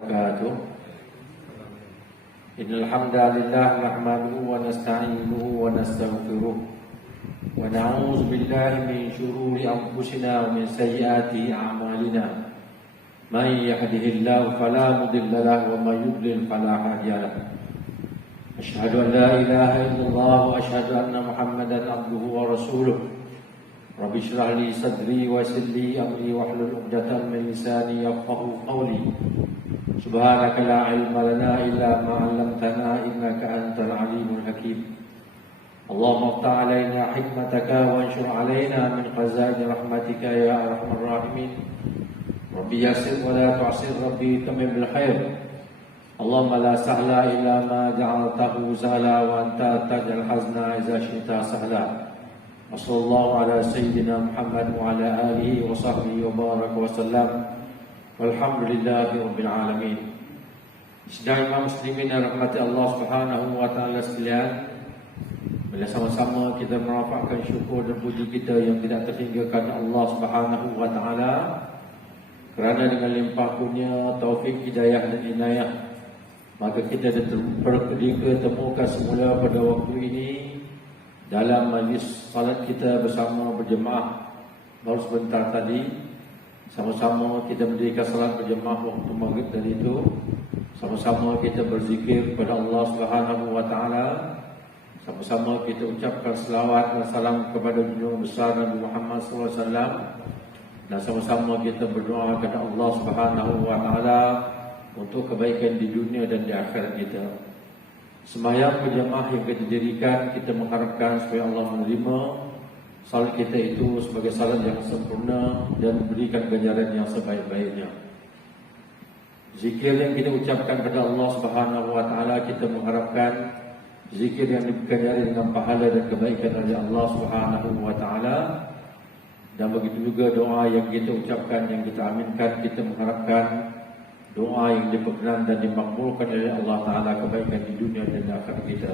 وبركاته. إن الحمد لله نحمده ونستعينه ونستغفره ونعوذ بالله من شرور أنفسنا ومن سيئات أعمالنا. من يهده الله فلا مضل له ومن يضلل فلا هادي له. أشهد أن لا إله إلا الله وأشهد أن محمدا عبده ورسوله. رب اشرح لي صدري ويسر لي أمري واحلل عقدة من لساني يفقهوا قولي. سبحانك لا علم لنا إلا ما علمتنا إنك أنت العليم الحكيم. اللهم افتح علينا حكمتك وانشر علينا من خزائن رحمتك يا أرحم الراحمين. ربي يسر ولا تعسر، ربي تمم بالخير. اللهم لا سهل إلا ما جعلته سهلا وأنت تجعل الحزن إذا شئت سهلا. وصلى الله على سيدنا محمد وعلى آله وصحبه وبارك وسلم. Walhamdulillahi Rabbil Alamin. Sedang muslimin yang rahmati Allah Subhanahu wa Ta'ala sekalian, bila sama-sama kita merafakkan syukur dan puji kita yang tidak terhinggakan Allah Subhanahu wa Ta'ala, kerana dengan limpah kurnia, taufik, hidayah dan inayah, maka kita dipertemukan semula pada waktu ini dalam majlis salat kita bersama berjemaah. Baru sebentar tadi sama-sama kita mendirikan salat berjemaah waktu maghrib tadi itu. Sama-sama kita berzikir kepada Allah Subhanahu wa Ta'ala. Sama-sama kita ucapkan selawat dan salam kepada junjungan besar Nabi Muhammad SAW. Dan sama-sama kita berdoa kepada Allah Subhanahu wa Ta'ala untuk kebaikan di dunia dan di akhirat kita. Sembahyang berjemaah yang kita dirikan, kita mengharapkan supaya Allah menerima salat kita itu sebagai salat yang sempurna dan memberikan ganjaran yang sebaik-baiknya. Zikir yang kita ucapkan kepada Allah Subhanahu wa Ta'ala, kita mengharapkan zikir yang diganjari dengan pahala dan kebaikan dari Allah Subhanahu wa Ta'ala. Dan begitu juga doa yang kita ucapkan, yang kita aminkan, kita mengharapkan doa yang diperkenan dan dimakbulkan oleh Allah Ta'ala, kebaikan di dunia dan di akhirat kita.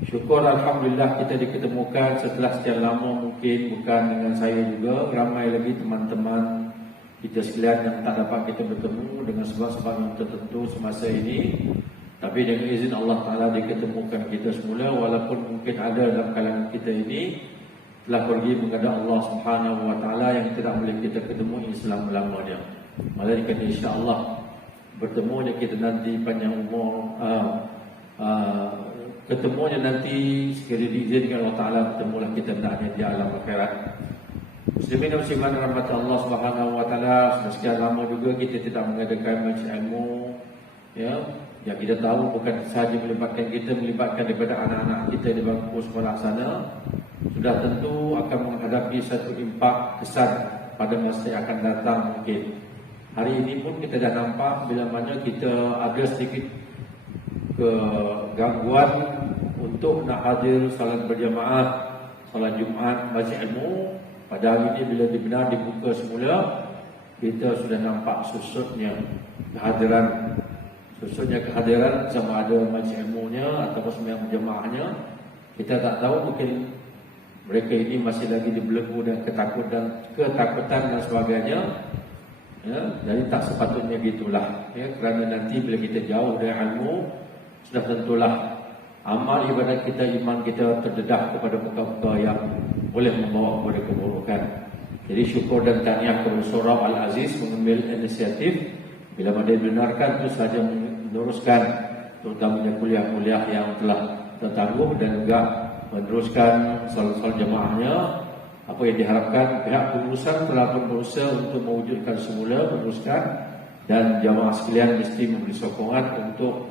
Syukur Alhamdulillah kita diketemukan setelah sekian lama, mungkin bukan dengan saya juga, ramai lagi teman-teman kita sekalian yang tak dapat kita bertemu dengan sebab-sebab yang tertentu semasa ini. Tapi dengan izin Allah Ta'ala diketemukan kita semula, walaupun mungkin ada dalam kalangan kita ini telah pergi menghadap Allah Subhanahu wa Ta'ala yang tidak boleh kita ketemu selama-lamanya. Melainkan insya-Allah bertemunya kita nanti panjang umur, ketemunya nanti sekali diizinkan Allah Ta'ala, bertemulah kita hendaknya di alam akhirat. Muslimin dan muslimat rahmat Allah Subhanahu wa Ta'ala, sudah sekian lama juga kita tidak mengadakan majlis ilmu, ya, yang kita tahu bukan sahaja melibatkan kita, melibatkan daripada anak-anak kita di bangku sekolah sana. Sudah tentu akan menghadapi satu impak kesan pada masa yang akan datang mungkin. Hari ini pun kita dah nampak bila mana kita ada sedikit kegangguan untuk nak hadir salat berjamaah, salat Jumaat, majlis ilmu. Pada hari ini bila benar dibuka semula, kita sudah nampak susutnya kehadiran. Susutnya kehadiran sama ada majlis ilmunya ataupun sembahyang berjamaahnya. Kita tak tahu, mungkin mereka ini masih lagi dibelenggu dan ketakutan dan sebagainya. Ya, jadi tak sepatutnya gitulah, ya, kerana nanti bila kita jauh dari ilmu, sudah tentulah amal ibadat kita, iman kita terdedah kepada perkara-perkara yang boleh membawa kepada keburukan. Jadi syukur dan tahniah kepada Surah Al-Aziz mengambil inisiatif bila mana dibenarkan itu sahaja meneruskan terutamanya kuliah-kuliah yang telah tertangguh dan juga meneruskan salat-salat jemaahnya. Apa yang diharapkan, pihak pengurusan telah berusaha untuk mewujudkan semula, meneruskan, dan jemaah sekalian mesti memberi sokongan untuk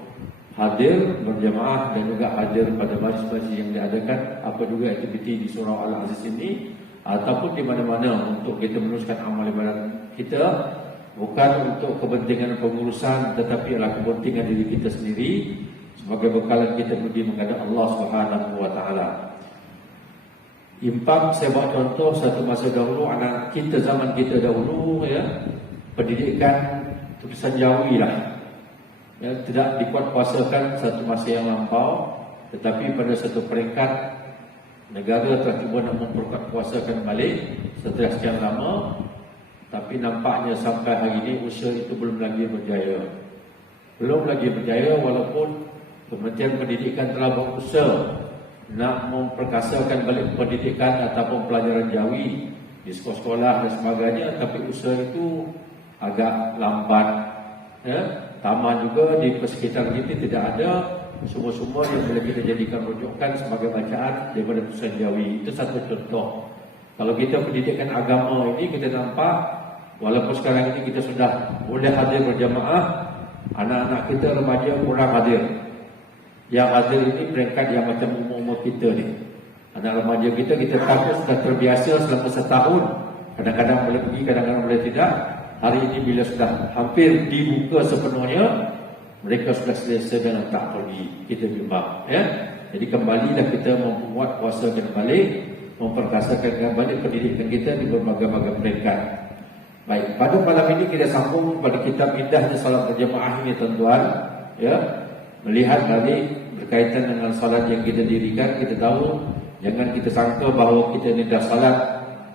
hadir berjamaah dan juga hadir pada majlis-majlis yang diadakan, apa juga aktiviti di Surah Al-Aziz ini ataupun di mana-mana, untuk kita meneruskan amal ibadat kita, bukan untuk kepentingan pengurusan tetapi adalah kepentingan diri kita sendiri sebagai bekalan kita pergi menghadap Allah Subhanahu wa Ta'ala. Impak, saya buat contoh satu masa dahulu, anak kita zaman kita dahulu, ya, pendidikan tulisan Jawi lah, ya, tidak dikuatkuasakan satu masa yang lampau, tetapi pada satu peringkat negara telah cuba nak memperkuatkuasakan balik setelah sekian lama. Tapi nampaknya sampai hari ini usaha itu belum lagi berjaya. Belum lagi berjaya walaupun Kementerian Pendidikan telah berusaha nak memperkasakan balik pendidikan ataupun pelajaran jawi di sekolah-sekolah dan sebagainya, tapi usaha itu agak lambat. Taman juga di persekitaran kita tidak ada sumber-sumber yang boleh kita jadikan rujukan sebagai bacaan daripada tulisan jawi. Itu satu contoh. Kalau kita pendidikan agama ini kita nampak walaupun sekarang ini kita sudah boleh hadir berjamaah, anak-anak kita remaja kurang hadir. Yang hadir ini peringkat yang macam umur-umur kita ni. Anak remaja kita tahu sudah terbiasa selama setahun. Kadang-kadang boleh pergi, kadang-kadang boleh tidak. Hari ini bila sudah hampir dibuka sepenuhnya, mereka sudah selesai dengan tak pergi. Kita bimbang. Jadi kembalilah kita membuat kuasa kembali, memperkasakan kembali pendidikan kita di berbagai-bagai peringkat. Baik, pada malam ini kita sambung pada kitab indahnya salat berjamaah ini tuan-tuan. Melihat dari berkaitan dengan salat yang kita dirikan, kita tahu jangan kita sangka bahawa kita ni dah salat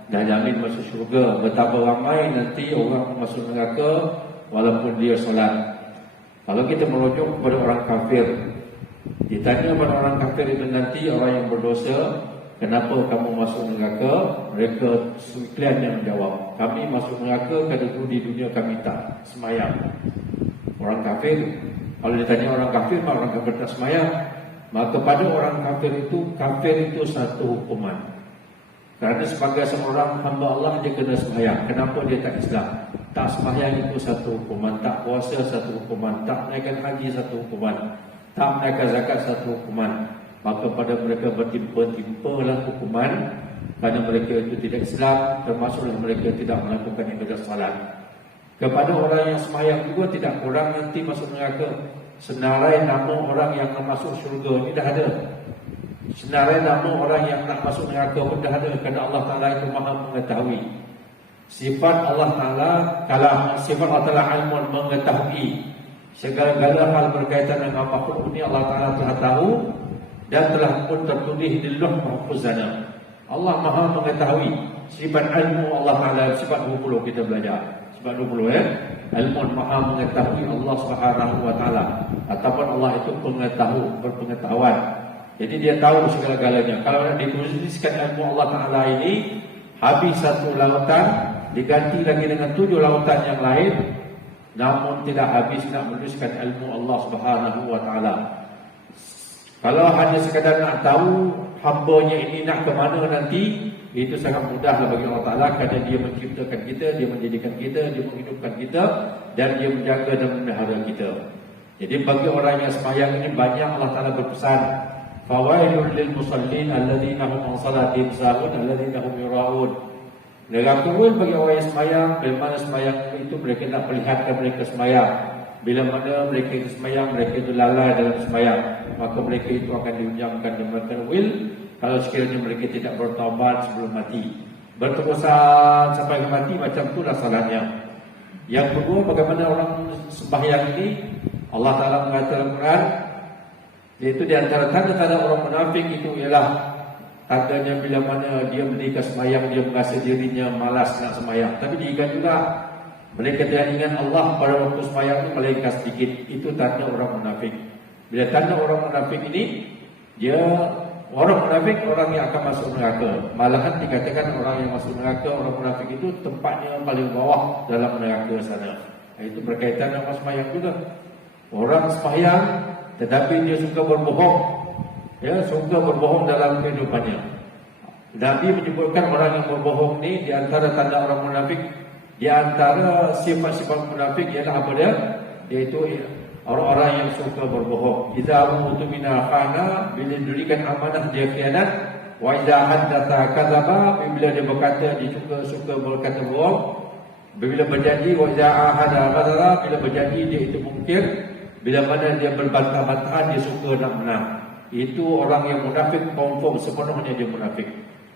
dah jamin masuk syurga. Betapa ramai nanti orang masuk neraka walaupun dia salat. Kalau kita merujuk kepada orang kafir, ditanya kepada orang kafir itu nanti orang yang berdosa, kenapa kamu masuk neraka? Mereka sekalian yang menjawab, kami masuk neraka kerana dulu di dunia kami tak semayang. Orang kafir, kalau ditanya orang kafir, orang kafir tak semayang, maka pada orang kafir itu satu hukuman. Kerana sebagai seorang hamba Allah dia kena semayang. Kenapa dia tak Islam? Tak semayang itu satu hukuman, tak puasa satu hukuman, tak naikkan haji satu hukuman, tak naikkan zakat satu hukuman. Maka pada mereka bertimpa-timpalah hukuman kerana mereka itu tidak Islam, termasuklah mereka tidak melakukan ibadah salat. Kepada orang yang semayang juga tidak kurang nanti masuk neraka. Senarai nama orang yang nak masuk syurga ini dah ada. Senarai nama orang yang nak masuk neraka pun dah ada, kerana Allah Ta'ala itu maha mengetahui. Sifat Allah Ta'ala, kalau sifat Allah Ta'ala ilmun, mengetahui segala-gala hal berkaitan dengan makhluk ini Allah Ta'ala telah tahu dan telah pun tertulis di Lauh Mahfuz sana. Allah maha mengetahui. Sifat ilmu Allah Ta'ala, sifat 20 kita belajar. Sifat 20 ilmun, maha mengetahui Allah Subhanahu Wa Ta'ala. Ataupun Allah itu berpengetahuan. Jadi dia tahu segala-galanya. Kalau nak dituliskan ilmu Allah Ta'ala ini, habis satu lautan, diganti lagi dengan 7 lautan yang lain, namun tidak habis nak menuliskan ilmu Allah Subhanahu Wa Ta'ala. Kalau hanya sekadar nak tahu hamba-Nya ini nak ke mana nanti, itu sangat mudahlah bagi Allah Ta'ala, kerana dia menciptakan kita, dia menjadikan kita, dia menghidupkan kita, dan dia menjaga dan memelihara kita. Jadi bagi orang yang sembahyang ini banyak Allah Ta'ala berpesan, fawailul lil musallin alladzina hum an salatihim sahun alladzina hum yura'un. Neraka bagi orang yang sembahyang, bila mana sembahyang itu mereka nak perlihatkan mereka sembahyang. Bila mana mereka itu sembahyang, mereka itu lalai dalam sembahyang, maka mereka itu akan diunyamkan dengan will kalau sekiranya mereka tidak bertaubat sebelum mati. Berterusan sampai ke mati, macam itulah salahnya. Yang kedua, bagaimana orang sembahyang ini, Allah Ta'ala mengatakan Quran, iaitu di antara tanda-tanda orang munafik itu ialah tandanya bila mana dia mendirikan sembahyang, dia merasa dirinya malas nak sembahyang. Tapi diingat juga mereka tidak ingat Allah pada waktu sembahyang itu melainkan sedikit. Itu tanda orang munafik. Bila tanda orang munafik ini, dia orang munafik, orang yang akan masuk neraka. Malahan dikatakan orang yang masuk neraka, orang munafik itu tempatnya paling bawah dalam neraka sana. Itu berkaitan dengan sembahyang juga. Orang sembahyang tetapi dia suka berbohong. Suka berbohong dalam kehidupannya. Nabi menyebutkan orang yang berbohong ni di antara tanda orang munafik. Di antara sifat-sifat munafik ialah apa dia? Iaitu orang-orang yang suka berbohong. Idza utumina khana, bila diberikan amanah dia khianat. Wa idza haddatsa kadzaba, bila dia berkata dia suka berkata bohong. Bila berjanji, wa idza ahada ghadara, bila berjanji dia itu mungkir. Bila mana dia berbantah-bantahan, dia suka nak menang. Itu orang yang munafik, confirm sepenuhnya dia munafik.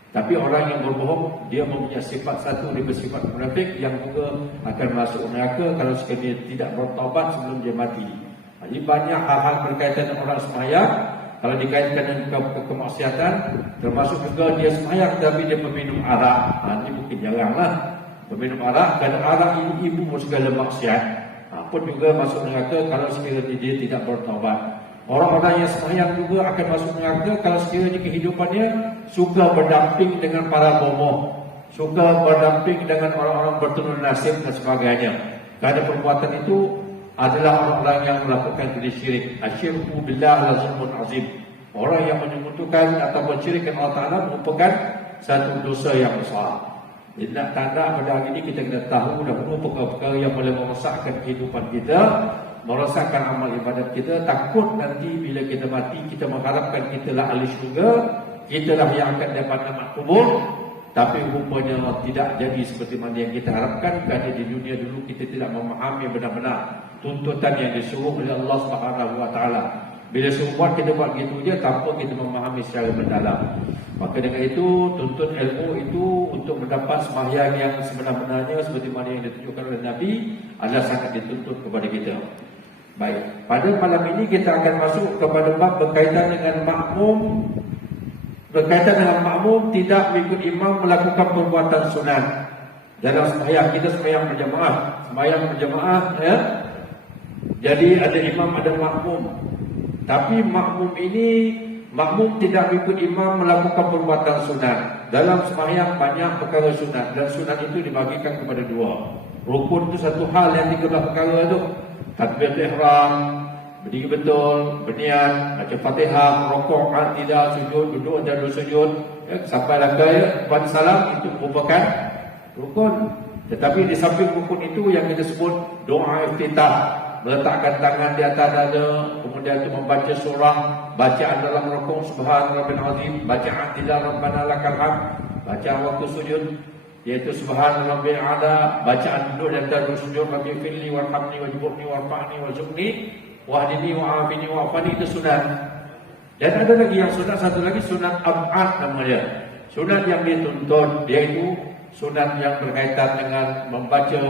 Tapi orang yang berbohong, dia mempunyai sifat satu daripada sifat munafik yang juga akan masuk neraka kalau sekiranya tidak bertaubat sebelum dia mati. Jadi banyak hal-hal berkaitan dengan orang sembahyang. Kalau dikaitkan dengan kemaksiatan, termasuk juga dia sembahyang tapi dia peminum arak. Ini mungkin jaranglah. Peminum arak, dan arak ini ibu segala maksiat, pun juga masuk neraka kalau sekiranya dia tidak bertaubat. Orang-orang yang sembahyang juga akan masuk neraka kalau sekiranya kehidupannya suka berdamping dengan para bomoh, suka berdamping dengan orang-orang bertunun nasib dan sebagainya. Kerana perbuatan itu adalah orang-orang yang melakukan jenis syirik. Asyirku billah la zulmun azim. Orang yang menyekutukan atau bersyirik dengan Allah Ta'ala merupakan satu dosa yang besar. Jadi nak tanda pada hari ini kita kena tahu dahulu perkara-perkara yang boleh merosakkan kehidupan kita, merosakkan amal ibadat kita. Takut nanti bila kita mati, kita mengharapkan kita lah ahli syurga, kita lah yang akan dapat nikmat kubur. Tapi rupanya tidak jadi seperti mana yang kita harapkan. Kerana di dunia dulu kita tidak memahami benar-benar tuntutan yang disuruh oleh Allah Subhanahu Wa Taala. Bila suruh buat, kita buat gitu je tanpa kita memahami secara mendalam. Maka dengan itu, tuntut ilmu itu untuk mendapat sembahyang yang sebenar-benarnya seperti mana yang ditunjukkan oleh Nabi adalah sangat dituntut kepada kita. Baik, pada malam ini kita akan masuk kepada bab berkaitan dengan makmum. Berkaitan dengan makmum tidak mengikut imam melakukan perbuatan sunat dalam sembahyang. Kita sembahyang berjamaah, ya. Jadi ada imam, ada makmum. Tapi makmum ini, makmum tidak mengikut imam melakukan perbuatan sunat. Dalam sembahyang banyak perkara sunat, dan sunat itu dibagikan kepada dua. Rukun itu satu hal, yang 13 perkara itu. Takbir ihram, berdiri betul, berniat, baca Fatihah, rukuk, i'tidal, sujud, duduk dan sujud, sampai langkah pada salam, itu merupakan rukun. Tetapi di samping rukun itu yang kita sebut doa iftitah, meletakkan tangan di atas dada, kemudian itu membaca surah, bacaan dalam rukuk subhan rabbil azim, bacaan tidak rabbana lakal hamd, bacaan waktu sujud yaitu subhan rabbil ala, bacaan duduk dan dalam sujud rabbi firli warhamni wajburni warfa'ni warzuqni wahdini wa'afini wa'afani, itu sunat. Dan ada lagi yang sunat, satu lagi sunat ab'ad namanya. Sunat yang dituntut, yaitu sunat yang berkaitan dengan membaca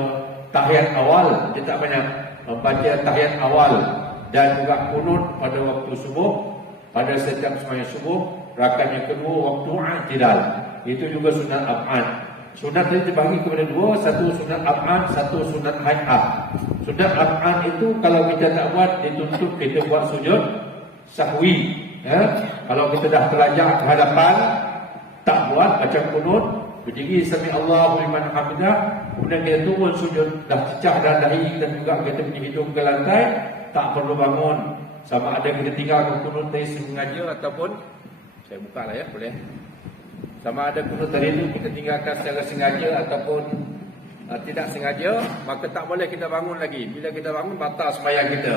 tahiyat awal. Kita tak banyak membaca tahiyat awal dan juga kunut pada waktu subuh, pada setiap sembahyang subuh, rakaat yang kedua waktu i'tidal. Itu juga sunat ab'ad. Sunat tadi dibagi kepada dua, satu sunat ab'ad, satu sunat hay'ah. Sunat ab'ad itu kalau kita tak buat, dituntut kita buat sujud sahwi, ya. Kalau kita dah terlajak ke hadapan, tak buat, baca kunut, berdiri sami Allahu liman hamidah, kemudian kita turun sujud, dah cecah dan dahi dan juga kita punya hidung ke lantai, tak perlu bangun. Sama ada kita tinggal kunut tadi sengaja ataupun, saya buka lah ya, boleh. Sama ada kunut tadi itu kita tinggalkan secara sengaja ataupun tidak sengaja, maka tak boleh kita bangun lagi. Bila kita bangun, batal sembahyang kita.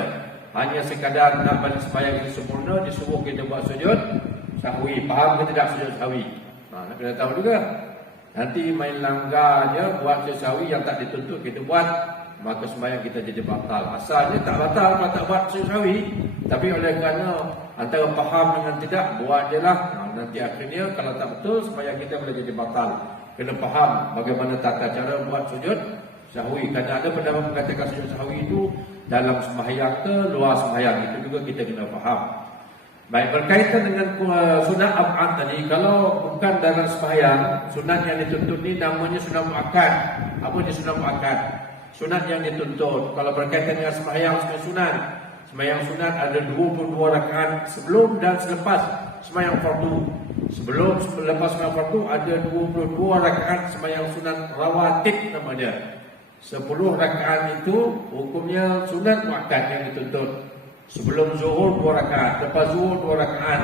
Hanya sekadar nak balik sembahyang kita sempurna, disuruh kita buat sujud sahwi. Faham ke tidak sujud sahwi? Nak kena tahu juga. Nanti main langgar je, buat sujud sahwi yang tak dituntut kita buat, maka sembahyang kita jadi batal. Asalnya tak batal kalau tak buat sujud sahwi, tapi oleh kerana antara faham dengan tidak, buat je lah. Nanti akhirnya kalau tak betul, sembahyang kita boleh jadi batal. Kena faham bagaimana tata cara buat sujud sahwi. Kerana ada pendapat mengatakan sujud sahwi itu dalam sembahyang ke luar sembahyang, itu juga kita kena faham. Baik, berkaitan dengan sunat ab'ad tadi, kalau bukan dalam sembahyang, sunat yang dituntut ni namanya sunat muakkad. Apa dia sunat muakkad? Sunat yang dituntut. Kalau berkaitan dengan sembahyang, sunat. Sembahyang sunat ada 22 rakaat sebelum dan selepas sembahyang fardu. Sebelum selepas sembahyang fardu ada 22 rakaat sembahyang sunat rawatib namanya. 10 rakaat itu hukumnya sunat muakkad yang dituntut. Sebelum zuhur 2 rakaat, lepas zuhur 2 rakaat,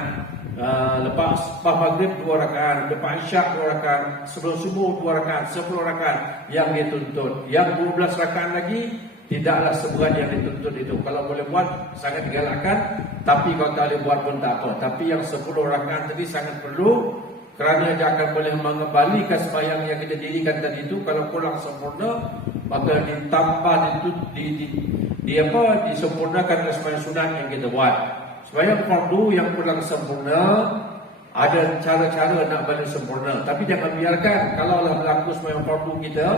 lepas maghrib 2 rakaat, lepas isyak 2 rakaat, sebelum subuh 2 rakaat, 10 rakaat yang dituntut. Yang 12 rakaat lagi tidaklah seberat yang dituntut itu. Kalau boleh buat sangat digalakkan, tapi kalau tak boleh buat pun tak apa. Tapi yang 10 rakaat tadi sangat perlu, kerana dia akan boleh mengembalikan sembahyang yang kita dirikan tadi itu. Kalau kurang sempurna, maka ditambah disempurnakan oleh sembahyang sunat yang kita buat. Sembahyang fardu yang kurang sempurna, ada cara-cara nak balik sempurna. Tapi jangan biarkan kalau Allah berlaku sembahyang fardu kita.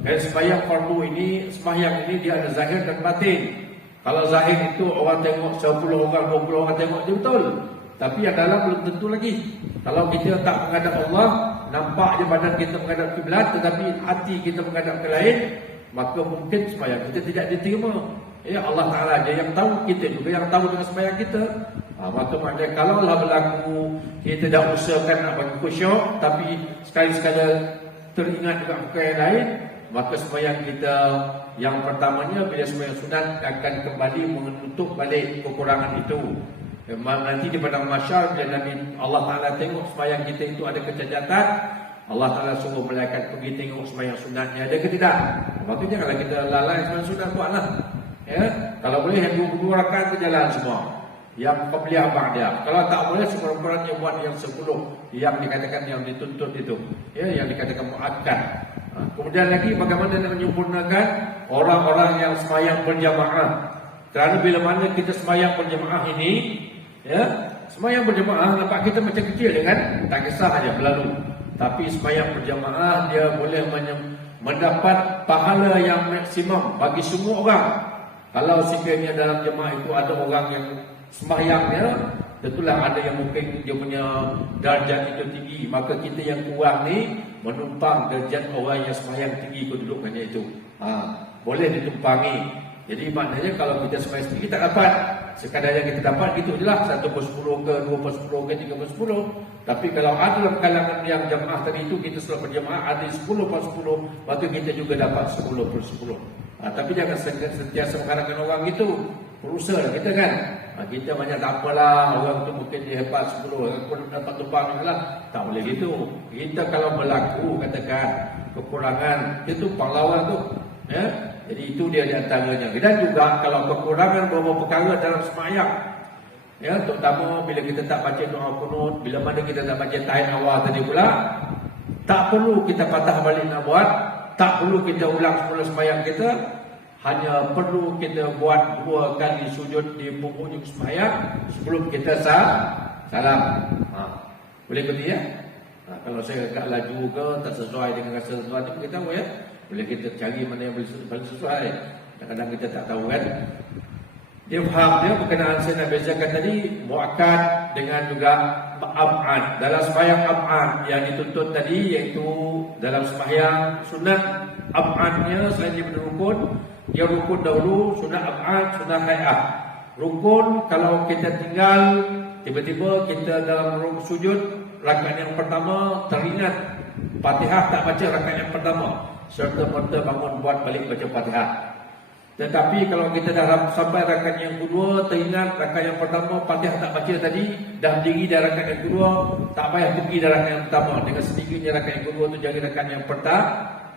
Dan sembahyang fardu ini, sembahyang ini dia ada zahir dan batin. Kalau zahir itu orang tengok 10 orang, 20 orang tengok dia betul. Tapi yang dalam belum tentu lagi. Kalau kita tak menghadap Allah, nampak je badan kita menghadap kiblat tetapi hati kita menghadap ke lain, maka mungkin sembahyang kita tidak diterima. Ya, Allah Ta'ala aja yang tahu, kita juga yang tahu dengan sembahyang kita. Maka maknanya kalaulah berlaku kita dah usahakan nak bagi khusyuk tapi sekali-sekala teringat juga perkara yang lain, maka sembahyang kita yang pertamanya bila sembahyang sunat akan kembali menutup balik kekurangan itu. Nanti di padang mahsyar bila Nabi Allah Ta'ala tengok sembahyang kita itu ada kecacatan, Allah Ta'ala suruh malaikat pergi tengok sembahyang sunatnya ada ke tidak. Maka janganlah kita lalai sembahyang sunat, buatlah. Ya, kalau boleh yang 22 rakaat ke jalan semua. Yang qabliyah ba'diyah. Kalau tak boleh sekurang-kurangnya buat yang 10 yang dikatakan yang dituntut itu. Ya, yang dikatakan muakkad. Kemudian lagi bagaimana nak menyempurnakan orang-orang yang sembahyang berjamaah. Kerana bila mana kita sembahyang berjamaah ini, ya, sembahyang berjamaah nampak kita macam kecil kan, tak kisah aja berlalu. Tapi sembahyang berjamaah dia boleh mendapat pahala yang maksimum bagi semua orang. Kalau sekiranya dalam jemaah itu ada orang yang sembahyangnya, tentulah ada yang mungkin dia punya darjat itu tinggi, maka kita yang kurang ni menumpang darjat orang yang sembahyang tinggi kedudukannya itu. Boleh ditumpangi. Jadi maknanya kalau kita sembahyang sendiri tak dapat, sekadar yang kita dapat gitu je lah, 1/10 ke 2/10 ke 3/10. Tapi kalau ada dalam kalangan yang jemaah tadi itu kita selalu berjemaah ada 10/10, maka kita juga dapat 10/10. Tapi jangan sentiasa mengharapkan orang itu. Berusaha lah kita kan. Kita banyak tak apalah, orang tu mungkin dia hebat 10, orang pun dapat tumpang lah. Tak boleh gitu. Kita kalau berlaku katakan kekurangan, itu pahlawan tu. Ya? Jadi itu dia di antaranya. Dan juga kalau kekurangan beberapa perkara dalam sembahyang, ya, terutama bila kita tak baca doa qunut, bila mana kita tak baca tahiyat awal tadi pula, tak perlu kita patah balik nak buat, tak perlu kita ulang semula sembahyang kita, hanya perlu kita buat 2 kali sujud di penghujung sembahyang sebelum kita salam. Boleh ikuti ya? Kalau saya agak laju ke tak sesuai dengan rasa tuan itu kita tahu ya. Boleh kita cari mana yang paling sesuai. Kadang-kadang kita tak tahu kan. Dia faham dia berkenaan saya nak bezakan tadi muakkad dengan juga ab'ad. Dalam sembahyang ab'ad yang dituntut tadi iaitu dalam sembahyang sunat ab'adnya selain daripada rukun, dia rukun dahulu, sunat ab'ad, sunat hay'ah. Rukun kalau kita tinggal tiba-tiba kita dalam sujud rakaat yang pertama teringat Fatihah tak baca rakaat yang pertama, serta-merta bangun buat balik baca Fatihah. Tetapi kalau kita dah sampai rakaat yang kedua teringat rakaat yang pertama Fatihah tak baca tadi, dah berdiri dah rakaat yang kedua, tak payah pergi dah rakaat yang pertama, dengan sendirinya rakaat yang kedua tu jadi rakaat yang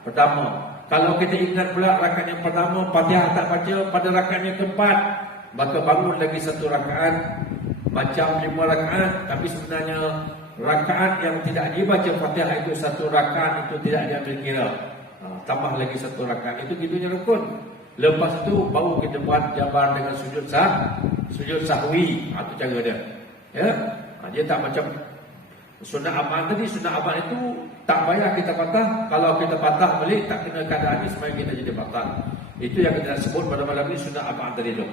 pertama. Kalau kita ingat pula rakaat yang pertama Fatihah tak baca pada rakaat yang keempat, maka bangun lagi 1 rakaat macam 5 rakaat, tapi sebenarnya rakaat yang tidak dibaca Fatihah itu 1 rakaat itu tidak diambil kira. Tambah lagi 1 rakaat, itu gitunya rukun. Lepas tu baru kita buat jabar dengan sujud sahwi. Itu cara dia. Ya. Dia tak macam sunat abad tadi. Sunat abad itu tak payah kita patah. Kalau kita patah balik tak kena keadaan ni supaya kita jadi patah. Itu yang kita sebut pada malam ni sunat abad tadi tu.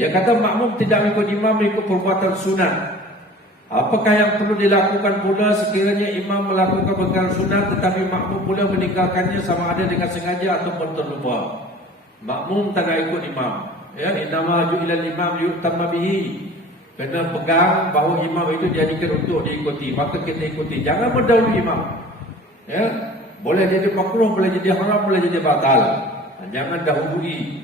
Dia kata makmum tidak mengikut imam, mengikut perbuatan sunat. Apakah yang perlu dilakukan pula sekiranya imam melakukan perkara sunat tetapi makmum pula meninggalkannya sama ada dengan sengaja ataupun terlupa? Makmum tak nak ikut imam. Ya, innama ju'ilal imam liyutamma bihi. Kena pegang bahawa imam itu dijadikan untuk diikuti, maka kita ikuti. Jangan mendahului imam. Ya, boleh jadi makruh, boleh jadi haram, boleh jadi batal. Jangan dahului.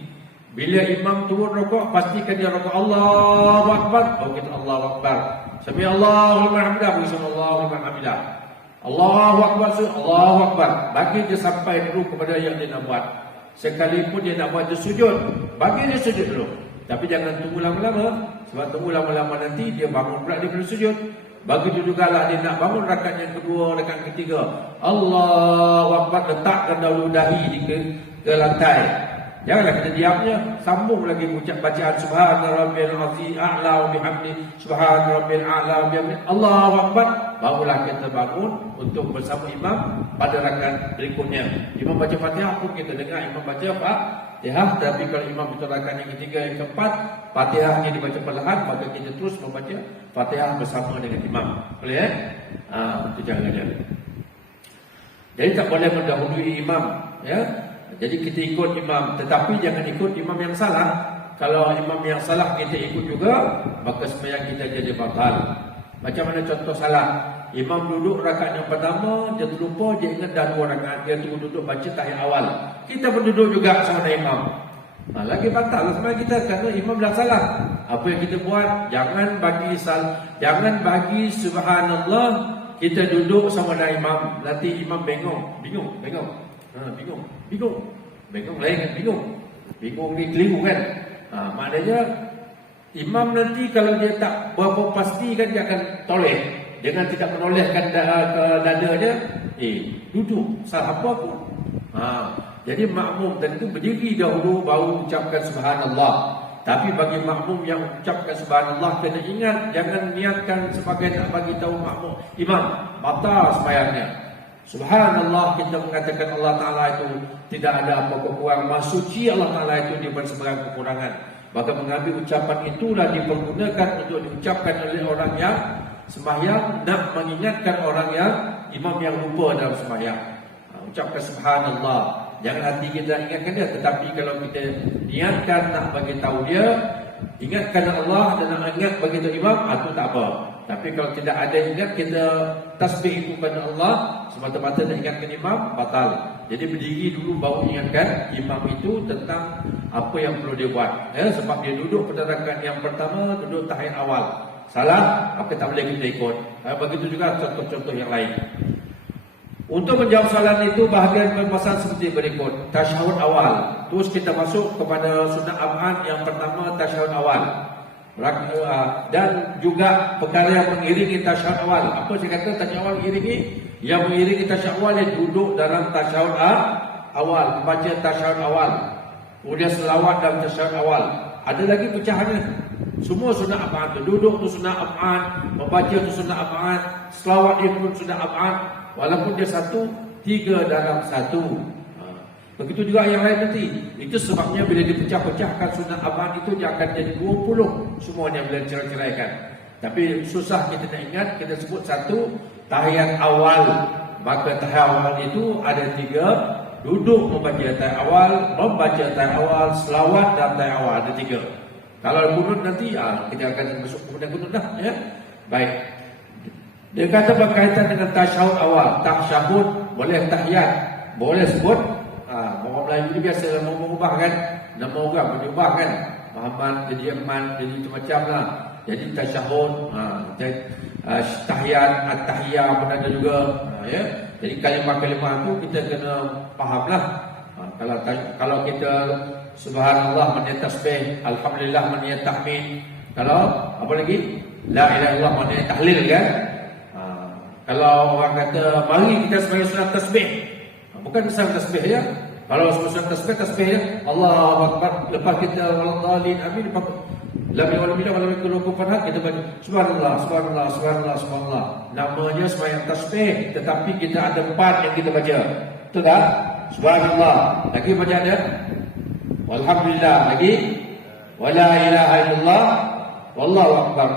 Bila imam turun rukuk, pastikan dia rukuk Allahu akbar, baru kita Allahu akbar. Sami Allahu liman hamidah, Allahu liman hamidah. Allahu akbar, Allahu akbar. Bagi dia sampai dulu kepada yang dia nak buat. Sekalipun dia nak buat dia sujud, bagi dia sujud dulu. Tapi jangan tunggu lama-lama. Sebab tunggu lama-lama nanti dia bangun pula daripada sujud. Begitu juga lah dia nak bangun rakaat yang kedua, rakaat ketiga, Allahu akbar, letakkan dahulu dahi ke lantai. Janganlah kita diamnya, sambung lagi ucap bacaan subhana rabbil a'la wa bihamdi subhana rabbil a'la wa bihamdi Allahu akbar, barulah kita bangun untuk bersama imam pada rakaat berikutnya. Imam baca Fatihah pun kita dengar imam baca Fatihah, tapi kalau imam itu rakaat yang ketiga, yang keempat, Fatihahnya dibaca perlahan, maka kita terus membaca Fatihah bersama dengan imam. Boleh Itu caranya. Jadi tak boleh mendahului imam, ya. Jadi kita ikut imam, tetapi jangan ikut imam yang salah. Kalau imam yang salah kita ikut juga, maka sembahyang kita jadi batal. Macam mana contoh salah? Imam duduk rakaat yang pertama, dia terlupa, dia ingat dah 2 rakaat, dia tunggu duduk baca tahiyat awal. Kita pun duduk juga sama dengan imam. Lagi batal sembahyang kita kerana imam dah salah. Apa yang kita buat? Jangan bagi subhanallah kita duduk sama dengan imam. Nanti imam bingung lain kan bingung ni keliru kan. Maknanya imam nanti kalau dia tak berapa pasti kan dia akan toleh. Dengan tidak menolehkan ke dadanya, duduk salah apa pun. Jadi makmum tentu berdiri dahulu baru ucapkan subhanallah. Tapi bagi makmum yang ucapkan subhanallah, kena ingat jangan niatkan sebagai nak bagi tahu makmum imam batal sembahyangnya. Subhanallah, kita mengatakan Allah Ta'ala itu tidak ada apa kekurangan. Maha suci Allah Ta'ala itu daripada sebarang kekurangan. Maka mengambil ucapan itulah dipergunakan untuk diucapkan oleh orang yang sembahyang, nak mengingatkan orang yang imam yang lupa dalam sembahyang. Ucapkan subhanallah. Jangan hati kita ingatkan dia, tetapi kalau kita niatkan nak bagi tahu dia, ingatkan Allah dan nak ingat bagi tahu imam, itu tak apa. Tapi kalau tidak ada ingat, kita tasbih itu kepada Allah semata-mata nak ingatkan imam, batal. Jadi berdiri dulu baru ingatkan imam itu tentang apa yang perlu dia buat, sebab dia duduk pada rakaat yang pertama, duduk tahiyat awal. Salah, maka tak boleh kita ikut. Begitu juga contoh-contoh yang lain. Untuk menjawab soalan itu, bahagian permasalahan seperti berikut. Tasyahud awal. Terus kita masuk kepada sunnah ab'ad yang pertama, tasyahud awal. Dan juga perkara yang mengiringi tasyahud awal. Apa saya kata tasyahud awal mengiringi? Yang mengiringi tasyahud awal, dia duduk dalam tasyahud awal, membaca tasyahud awal, kemudian selawat dalam tasyahud awal. Ada lagi pecahannya. Semua sunnah ab'ad tu. Duduk tu sunnah ab'ad, membaca tu sunnah ab'ad, selawat dia pun sunnah ab'ad. Walaupun dia 3 dalam 1. Begitu juga yang lain nanti. Itu sebabnya bila dipecah-pecahkan sunnah ab'ad itu, dia akan jadi 20 semuanya bila cerai-ceraikan. Tapi susah kita nak ingat. Kita sebut 1 tahiyat awal. Maka tahiyat awal itu ada 3. Duduk membaca tahiyat awal, membaca tahiyat awal, selawat dan tahiyat awal. Ada 3. Kalau kunut nanti, kita akan masuk kepada kunut dah, ya. Baik. Dia kata berkaitan dengan tasyahud awal. Tasyahud boleh tahiyat, boleh sebut. Orang Melayu ni biasa mau mengubah kan, nama orang berubah kan. Muhammad jadi Ahmad, jadi macam-macam lah. Jadi tasyahud, tahiyat, at-tahiyah pun ada juga, ya. Jadi kalimah-kalimah tu kita kena fahamlah. Kalau kita subhanallah maknanya tasbih, alhamdulillah maknanya tahmid. Kalau apa lagi? La ilaha illallah maknanya tahlil kan? Kalau orang kata mari kita sembahyang sunat tasbih, bukan sunat tasbih ya. Kalau sunat tasbih ya Allahu akbar, lepas kita waladhdallin amin, lam yalid walam yakul lahu kufuwan ahad, kita baca subhanallah subhanallah subhanallah subhanallah. Namanya sembahyang tasbih, tetapi kita ada 4 yang kita baca. Betul tak? Subhanallah. Lagi baca ada walhamdulillah, lagi wala ilaha illallah wallahu akbar.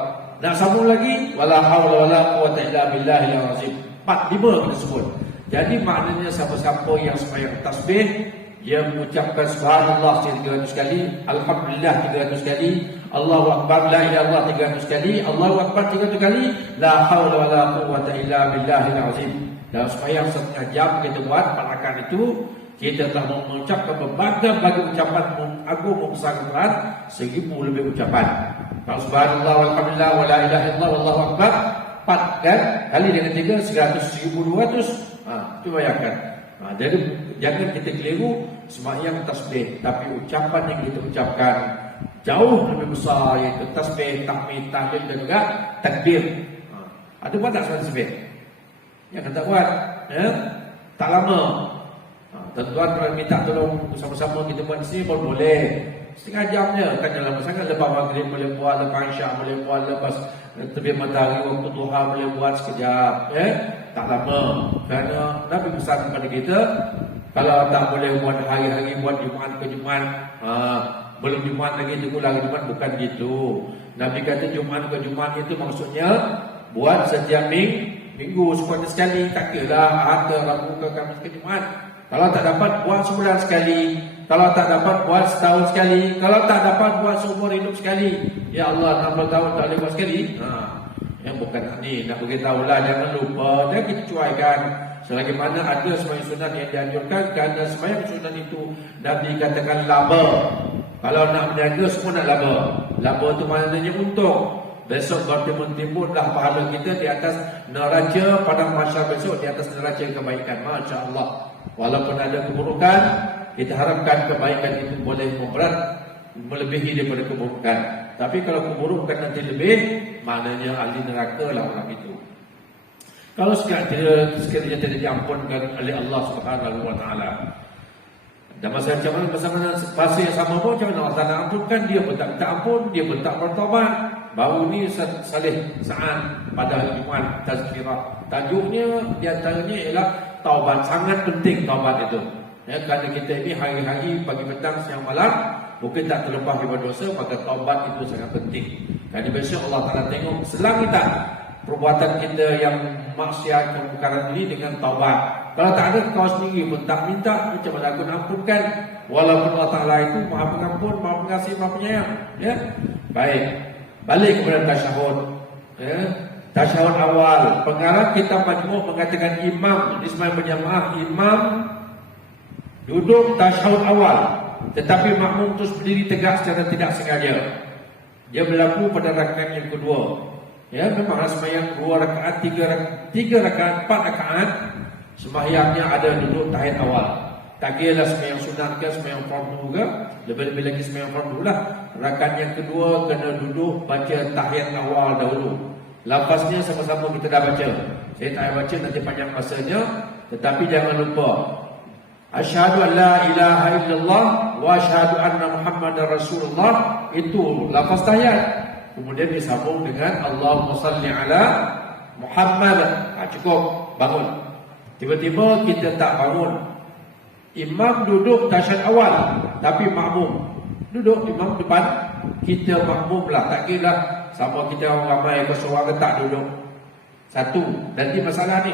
Nak sambung lagi wala haula wala quwwata illa billahil azim. 4-5 kita sebut. Jadi maknanya siapa-siapa yang sembahyang tasbih, dia mengucapkan subhanallah 300 kali, alhamdulillah 300 kali, Allahu akbar la ilaha illallah 300 kali, Allahu akbar 300 kali, la haula wala quwwata illa billahil azim. Dalam sembahyang 1 jam kita buat 4 rakaat itu, kita telah mengucapkan berbagai ucapan agung membesar Quran, 1000 lebih ucapan. Kalau subhanallah walhamdulillah wala ilaha illallah wallahu akbar 4 kan, kali dengan 3 100 1200. Itu bayangkan. Jadi jangan kita keliru sembahyang tasbih, tapi ucapan yang kita ucapkan jauh lebih besar, iaitu tasbih, tahmid, tahlil dan juga takbir. Ada buat tak sembahyang tasbih? Yang tak buat, ya? Tak lama. Tuan-tuan kalau minta tolong sama-sama kita buat di sini pun boleh. Setengah jam je, kan lama sangat. Lepas maghrib boleh buat, lepas isyak boleh buat, lepas terbit matahari waktu duha boleh buat sekejap, tak lama. Kerana Nabi pesan kepada kita, kalau tak boleh buat hari-hari, buat Jumaat ke Jumaat, belum Jumaat lagi tunggu lagi Jumaat, bukan gitu. Nabi kata Jumaat ke Jumaat itu maksudnya buat setiap minggu minggu sebulan sekali, tak kira Ahad ke Rabu ke Khamis ke Jumaat. Kalau tak dapat buat sebulan sekali, kalau tak dapat buat setahun sekali, kalau tak dapat buat seumur hidup sekali. Ya Allah, 60 tahun tak boleh buat sekali. Yang bukan ni, nak beritahu lah, jangan lupa dan kita cuaikan. Selagi mana ada sembahyang sunat yang dianjurkan, kerana sembahyang sunat itu Nabi katakan laba. Kalau nak berniaga semua nak laba. Laba tu maknanya untung. Besok bertimbun-timbunlah pahala kita di atas neraca pada mahsyar besok, di atas neraca kebaikan. Masya Allah. Walaupun ada keburukan, kita harapkan kebaikan itu boleh melebihi daripada keburukan. Tapi kalau keburukan nanti lebih, maknanya ahli neraka lah orang itu. Kalau sekiranya tidak diampunkan oleh Allah Subhanahu Wa Taala. Dan masa mana fase yang sama pun, macam mana Allah Taala ampunkan, dia pun tak minta ampun, dia pun tak bertaubat. Baru ni Saleh Sa'an pada Jumaat Tazkirah. Tajuknya di antaranya ialah taubat. Sangat penting taubat itu. Ya, kerana kita ini hari-hari pagi petang siang malam mungkin tak terlepas daripada dosa, maka taubat itu sangat penting. Kerana besok Allah Taala tengok selagi tak perbuatan kita yang maksiat kemungkaran ini dengan taubat. Kalau tak ada, kau sendiri pun tak minta, macam mana aku nak ampunkan? Walaupun Allah Taala itu Maha Pengampun, Maha Pengasih, Maha Penyayang. Ya, baik. Balik kepada tasyahud. Ya. Tasyahud awal. Pengarang kitab Majmu' mengatakan imam di sembahyang berjamaah, imam duduk tasyahud awal, tetapi makmum terus berdiri tegak secara tidak sengaja. Dia berlaku pada rakaat yang kedua. Ya, memang sembahyang 2 rakaat, 3 rakaat, 4 rakaat, sembahyangnya ada duduk tahiyat awal. Tak kira lah sembahyang sunat ke, sembahyang fardu ke, lebih-lebih lagi sembahyang fardu lah. Rakaat yang kedua kena duduk baca tahiyat awal dahulu. Lafaznya sama-sama kita dah baca. Saya tak payah baca, nanti panjang masanya. Tetapi jangan lupa, asyhadu an la ilaha illallah wa asyhadu anna Muhammadar Rasulullah. Itu lafaz tahiyat. Kemudian disambung dengan Allahumma salli ala Muhammad. Cukup, bangun. Tiba-tiba kita tak bangun. Imam duduk tasyahud awal, tapi makmum duduk, imam depan, kita makmum lah. Tak kira sama kita orang ramai ke seorang ke tak duduk. Satu. Nanti masalah ni.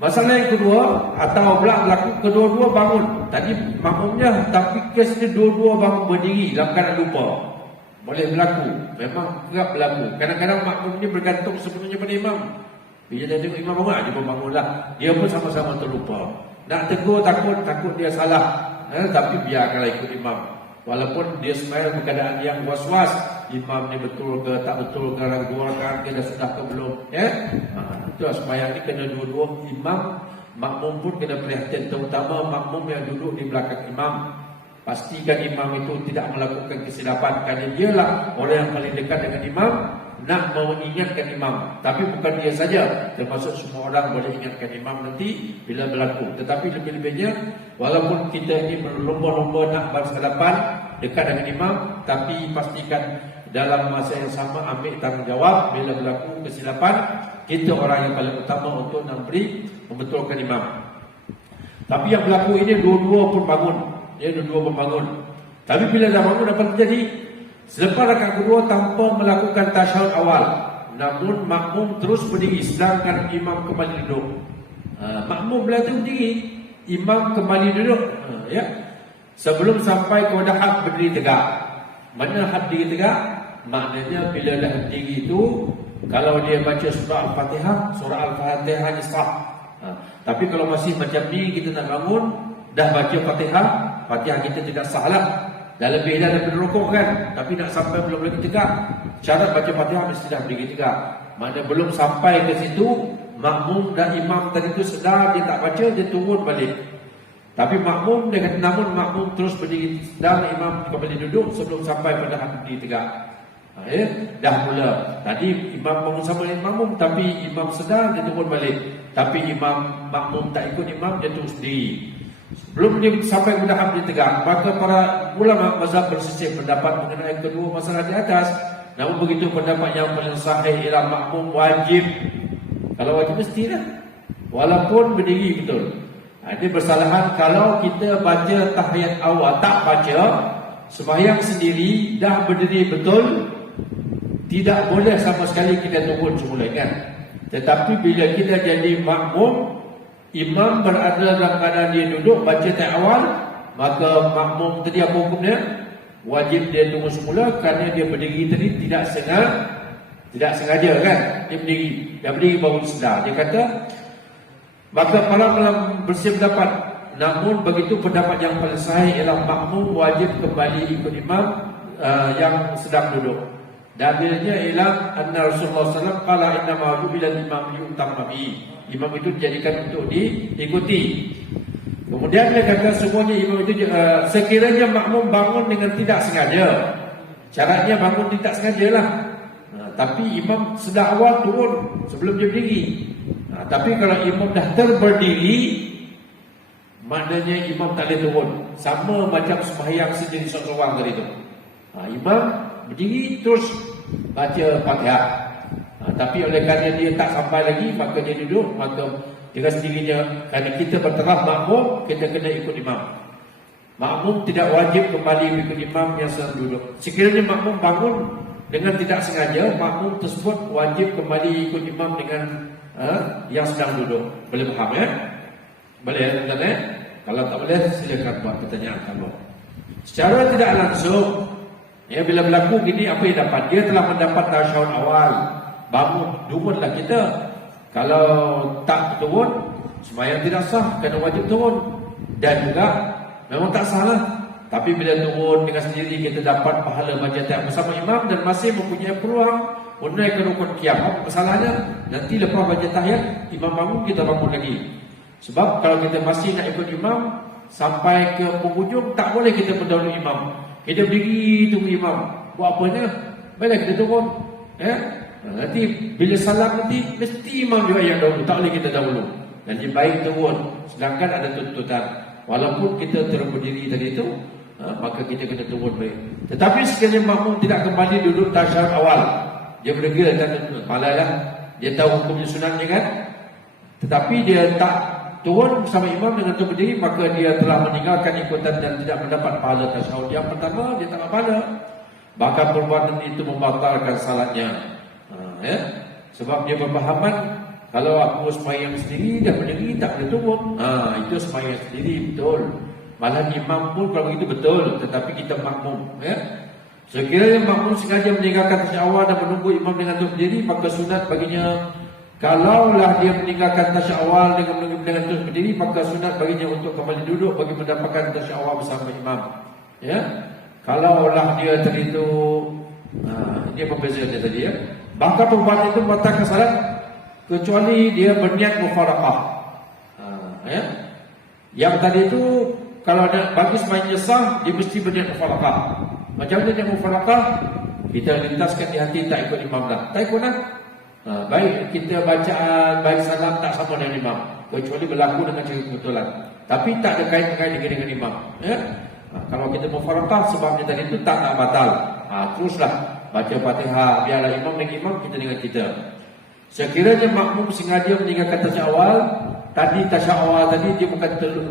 Masalah yang kedua, atau pula berlaku kedua-dua bangun. Tadi makmumnya, tapi kesnya dua-dua bangun berdiri dalam keadaan lupa. Boleh berlaku. Memang kerap berlaku. Kadang-kadang makmum ni bergantung sepenuhnya pada imam. Bila dia tengok imam bangun, dia pun bangun lah. Dia pun sama-sama terlupa. Nak tegur takut dia salah. Tapi biarkanlah ikut imam. Walaupun dia sembahyang keadaan yang was-was, imam ni betul ke tak betul ke, dua rakaat dia dah sudah ke belum. Itu sembahyang ni kena dua-dua. Imam, makmum pun kena perhatian, terutama makmum yang duduk di belakang imam. Pastikan imam itu tidak melakukan kesilapan, kerana dialah orang yang paling dekat dengan imam, nak mengingatkan imam. Tapi bukan dia saja, termasuk semua orang boleh ingatkan imam nanti bila berlaku. Tetapi lebih-lebihnya, walaupun kita ini berlomba-lomba nak berhadapan dekat dengan imam, tapi pastikan dalam masa yang sama ambil tanggungjawab bila berlaku kesilapan. Kita orang yang paling utama untuk membetulkan imam. Tapi yang berlaku ini dua-dua pun bangun. Dia dua-dua pun bangun. Tapi bila dah bangun, apa terjadi? Selepas rakaat kedua tanpa melakukan tasyahud awal, namun makmum terus berdiri sedangkan imam kembali duduk. Makmum bila tu berdiri, imam kembali duduk. Ya. Sebelum sampai kepada had berdiri tegak. Mana had berdiri tegak? Maknanya bila dah berdiri itu, kalau dia baca surah Al-Fatihah, surah Al-Fatihah sah. Tapi kalau masih macam ni, kita nak bangun, dah baca Fatihah, Fatihah kita tidak sah lah. Dah lebih dah daripada rukuk kan, tapi nak sampai belum lagi tegak. Syarat baca Fatihah mesti dah berdiri tegak. Mana belum sampai ke situ, makmum dan imam tadi tu sedar, dia tak baca, dia turun balik. Tapi makmum, dia kata namun makmum terus berdiri dan imam kembali duduk sebelum sampai pada had berdiri tegak. Dah mula. Tadi imam bangun sama dengan makmum, tapi imam sedar, dia turun balik. Tapi makmum tak ikut imam, dia terus berdiri. Sebelum dia sampai kepada had berdiri tegak, maka para ulama mazhab bersisih pendapat mengenai kedua masalah di atas. Namun begitu pendapat yang paling sahih ialah makmum wajib. Kalau wajib mestilah, walaupun berdiri betul. Ini bersalahan kalau kita baca tahiyat awal tak baca, sembahyang sendiri dah berdiri betul, tidak boleh sama sekali kita turun semula kan. Tetapi bila kita jadi makmum, imam berada dalam keadaan dia duduk baca ayat awal, maka makmum tadi apa hukumnya? Wajib dia tunggu semula kerana dia berdiri tadi tidak sengaja kan? Dia berdiri baru sedar. Dia kata, maka para ulama bersependapat, namun begitu pendapat yang paling sahih ialah makmum wajib kembali ikut imam yang sedang duduk. Dalilnya ialah anna Rasulullah SAW qala inna ma ju'ila al-imam liyutamma bihi. Imam itu dijadikan untuk diikuti. Kemudian dia kata semuanya imam itu sekiranya makmum bangun dengan tidak sengaja. Caranya bangun tidak sengaja lah. Tapi imam sedang awal turun sebelum dia berdiri. Tapi kalau imam dah terberdiri, maknanya imam tak boleh turun. Sama macam sembahyang sendiri seorang tadi tu. Imam berdiri terus baca Fatihah. Tapi oleh kerana dia tak sampai lagi, maka dia duduk, maka dengan sendirinya, kerana kita bertaraf makmum, kita kena ikut imam. Makmum tidak wajib kembali ikut imam yang sedang duduk. Sekiranya makmum bangun dengan tidak sengaja, makmum tersebut wajib kembali ikut imam dengan yang sedang duduk. Boleh faham ya? Boleh ya? Kalau tak boleh, silakan buat pertanyaan kamu. Secara tidak langsung, ya, bila berlaku gini, apa yang dapat? Dia telah mendapat tasyahud awal, bangun, turunlah kita. Kalau tak turun, sembahyang tidak sah, kena wajib turun. Dan juga memang tak salah. Tapi bila turun dengan sendiri, kita dapat pahala baca ayat bersama imam dan masih mempunyai peluang menunaikan rukun qiyam. Apa masalahnya? Nanti lepas baca tahiyat, imam bangun, kita bangun lagi. Sebab kalau kita masih nak ikut imam sampai ke penghujung, tak boleh kita berdahulu imam. Kita berdiri tunggu imam. Buat apanya? Baiklah kita turun. Ya? Nanti bila salam nanti mesti imam juga yang dahulu, tak boleh kita dahulu. Jadi baik turun. Sedangkan ada tuntutan, walaupun kita terus berdiri tadi itu, maka kita kena turun baik. Tetapi sekiranya makmum tidak kembali duduk tasyahud awal, dia berdiri dan malah dia tahu hukumnya sunatnya kan, tetapi dia tak turun bersama imam dengan tu berdiri, maka dia telah meninggalkan ikutan dan tidak mendapat pahala tasyahud yang pertama. Dia tak dapat pahala, bahkan perbuatan itu membatalkan salatnya. Ya? Sebab dia berpahaman, kalau aku sembahyang sendiri dan berdiri tak boleh turun, itu sembahyang sendiri betul. Malah imam pun kalau begitu betul, tetapi kita makmum. Ya? Sekiranya makmum sengaja meninggalkan tasyahud awal dan menunggu imam dengan tu berdiri, maka sunat baginya, kalaulah dia meninggalkan tasyahud awal dengan terus berdiri, maka sunat baginya untuk kembali duduk bagi mendapatkan tasyahud awal bersama imam. Ya? Kalaulah dia tadi itu, dia berbeza dia tadi ya. Bahkan perbuatan itu membatalkan salat kecuali dia berniat mufaraqah. Ya. Yang tadi itu kalau ada bagi sembahyang sah, dia mesti berniat mufaraqah. Macam mana dia mufaraqah? Kita lintaskan di hati tak ikut imam dah. Tak ikut dah. Baik kita bacaan, baik salam tak sama dengan imam, kecuali berlaku dengan cara kebetulan. Tapi tak ada kait-kait dengan imam. Ya. Kalau kita mufaraqah sebabnya tadi itu tak nak batal. Teruslah baca Fatihah, biarlah imam dengan imam, kita dengan kita. Sekiranya makmum sengaja meninggalkan tasyahud awal, tasyahud awal tadi dia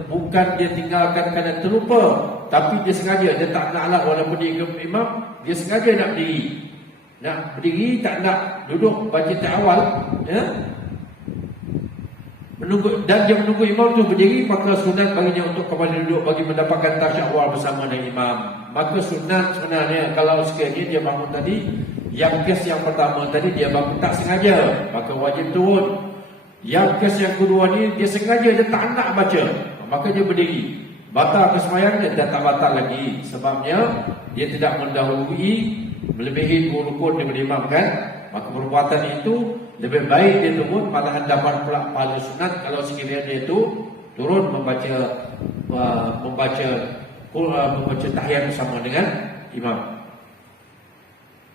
bukan dia tinggalkan kerana terlupa, tapi dia sengaja, dia tak naklah walaupun dia ikut imam, dia sengaja nak berdiri. Nak berdiri, tak nak duduk baca tasyahud awal, ya. Dan dia menunggu imam tu berdiri, maka sunat baginya untuk kembali duduk bagi mendapatkan tasyahud awal bersama dengan imam. Maka sunat sebenarnya kalau sekiranya dia bangun tadi, yang kes yang pertama tadi dia bangun tak sengaja, maka wajib turun. Yang kes yang kedua ni dia sengaja, dia tak nak baca, maka dia berdiri. Batal kesembahyangnya dan tak batal lagi. Sebabnya dia tidak mendahului melebihi 2 rukun daripada imam kan. Maka perbuatan itu lebih baik dia turun, malahan dapat pula pahala sunat kalau sekiranya dia itu turun membaca tahiyat bersama dengan imam.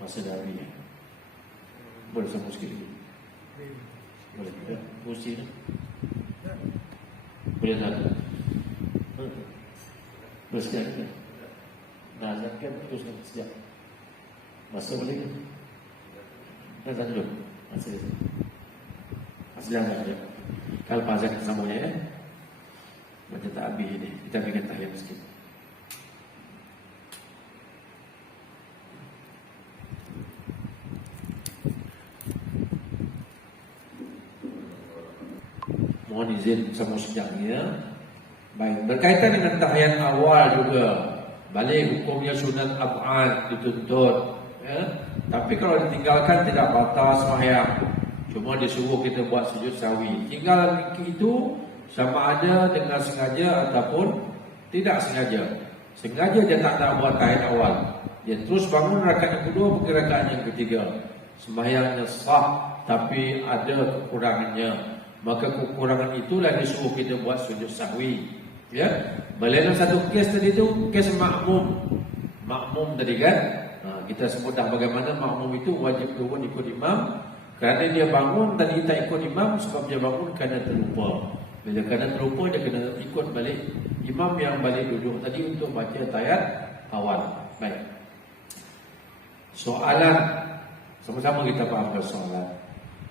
Masa dah habis. Boleh sambung sikit lagi? Boleh tidak? Kursi ni? Boleh tak? Boleh sekejap ke? Nak azankan, teruskan sekejap. Masa boleh ke? Azan dulu. Masa dia. Azan saja. Kalau azan sambungnya ya. Baca tak habis ni. Kita ambilkan tahiyat sikit. Mohon izin sama sejaknya. Baik, berkaitan dengan tahiyat awal juga, balik hukumnya sunat ab'ad dituntut. Ya. Tapi kalau ditinggalkan tidak batal sembahyang. Cuma disuruh kita buat sujud sahwi. Tinggal itu sama ada dengan sengaja ataupun tidak sengaja. Sengaja dia tak nak buat tahiyat awal, dia terus bangun rakaat yang kedua pergi rakaat yang ketiga, sembahyangnya sah tapi ada kekurangannya. Maka kekurangan itulah disuruh kita buat sujud sahwi. Ya, dalam satu kes tadi tu kes makmum tadi kan. Kita sebut dah bagaimana makmum itu wajib turun ikut imam. Kerana dia bangun tadi tak ikut imam sebab dia bangun kerana terlupa. Bila kerana terlupa dia kena ikut balik imam yang balik duduk tadi untuk baca tahiyat awal. Baik. Soalan, sama-sama kita fahamkan soalan.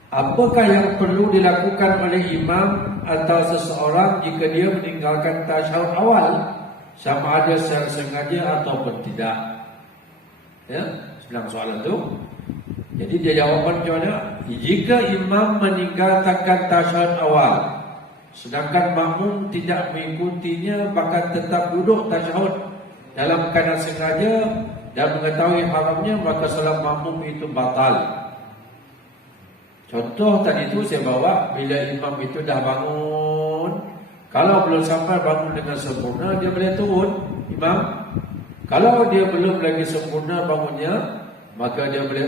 Apakah yang perlu dilakukan oleh imam atau seseorang jika dia meninggalkan tasyahud awal, sama ada secara sengaja ataupun tidak? Ya, senang soalan tu. Jadi dia jawapan macam mana? Jika imam meninggalkan tasyahud awal, sedangkan makmum tidak mengikutinya bahkan tetap duduk tasyahud dalam keadaan sengaja dan mengetahui haramnya, maka solat makmum itu batal. Contoh tadi tu saya bawa, bila imam itu dah bangun, kalau belum sampai bangun dengan sempurna, dia boleh turun imam. Kalau dia belum lagi sempurna bangunnya, maka dia boleh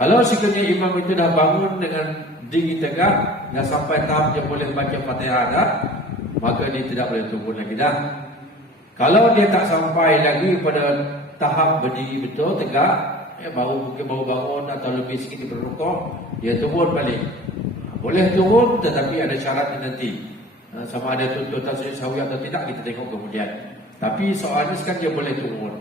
Kalau sekiranya imam itu dah bangun dengan diri tegak, dah sampai tahap dia boleh baca Fatihah dah, maka dia tidak boleh turun lagi dah. Kalau dia tak sampai lagi pada tahap berdiri betul tegak, baru bangun atau lebih sikit berrukuk, dia turun balik. Boleh turun tetapi ada syaratnya nanti. Sama ada tuntutan sujud sahwi atau tidak kita tengok kemudian. Tapi soalnya sekarang dia boleh turun.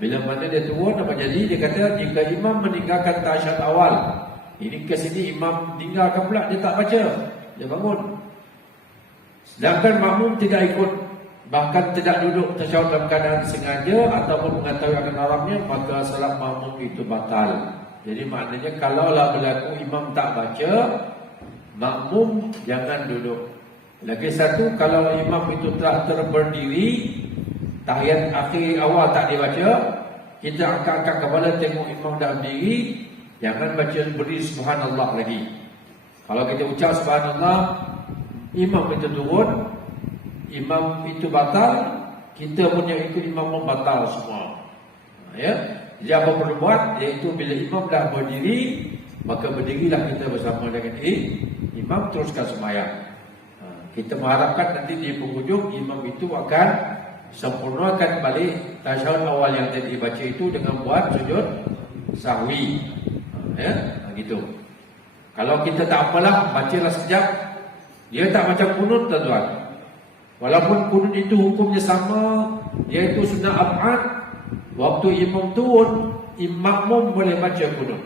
Bila mana dia turun apa jadi? Dia kata jika imam meninggalkan tasyahud awal. Ini ke sini imam tinggalkan pula, dia tak baca, dia bangun. Sedangkan makmum tidak ikut, bahkan tidak duduk tasyahud dalam keadaan sengaja ataupun mengetahui akan haramnya, maka salat makmum itu batal. Jadi maknanya kalaulah berlaku imam tak baca, makmum jangan duduk. Lagi satu, kalau imam itu telah berdiri, tahiyat akhir awal tak dibaca, kita angkat kepala tengok imam dah berdiri, jangan baca berdiri subhanallah lagi. Kalau kita ucap subhanallah, imam itu turun, imam itu batal, kita pun yang ikut imam pun batal semua. Ya, jadi apa perlu buat? Iaitu bila imam dah berdiri, maka berdirilah kita bersama dengan imam, teruskan sembahyang. Kita mengharapkan nanti di penghujung imam itu akan sempurnakan balik tasyahud awal yang tadi dibaca itu dengan buat sujud sahwi. Ya, gitu. Kalau kita tak apalah, bacalah sekejap. Dia tak macam kunut tuan-tuan. Walaupun kunut itu hukumnya sama, iaitu sunnah ab'ad. Waktu imam turun, makmum boleh baca kunut.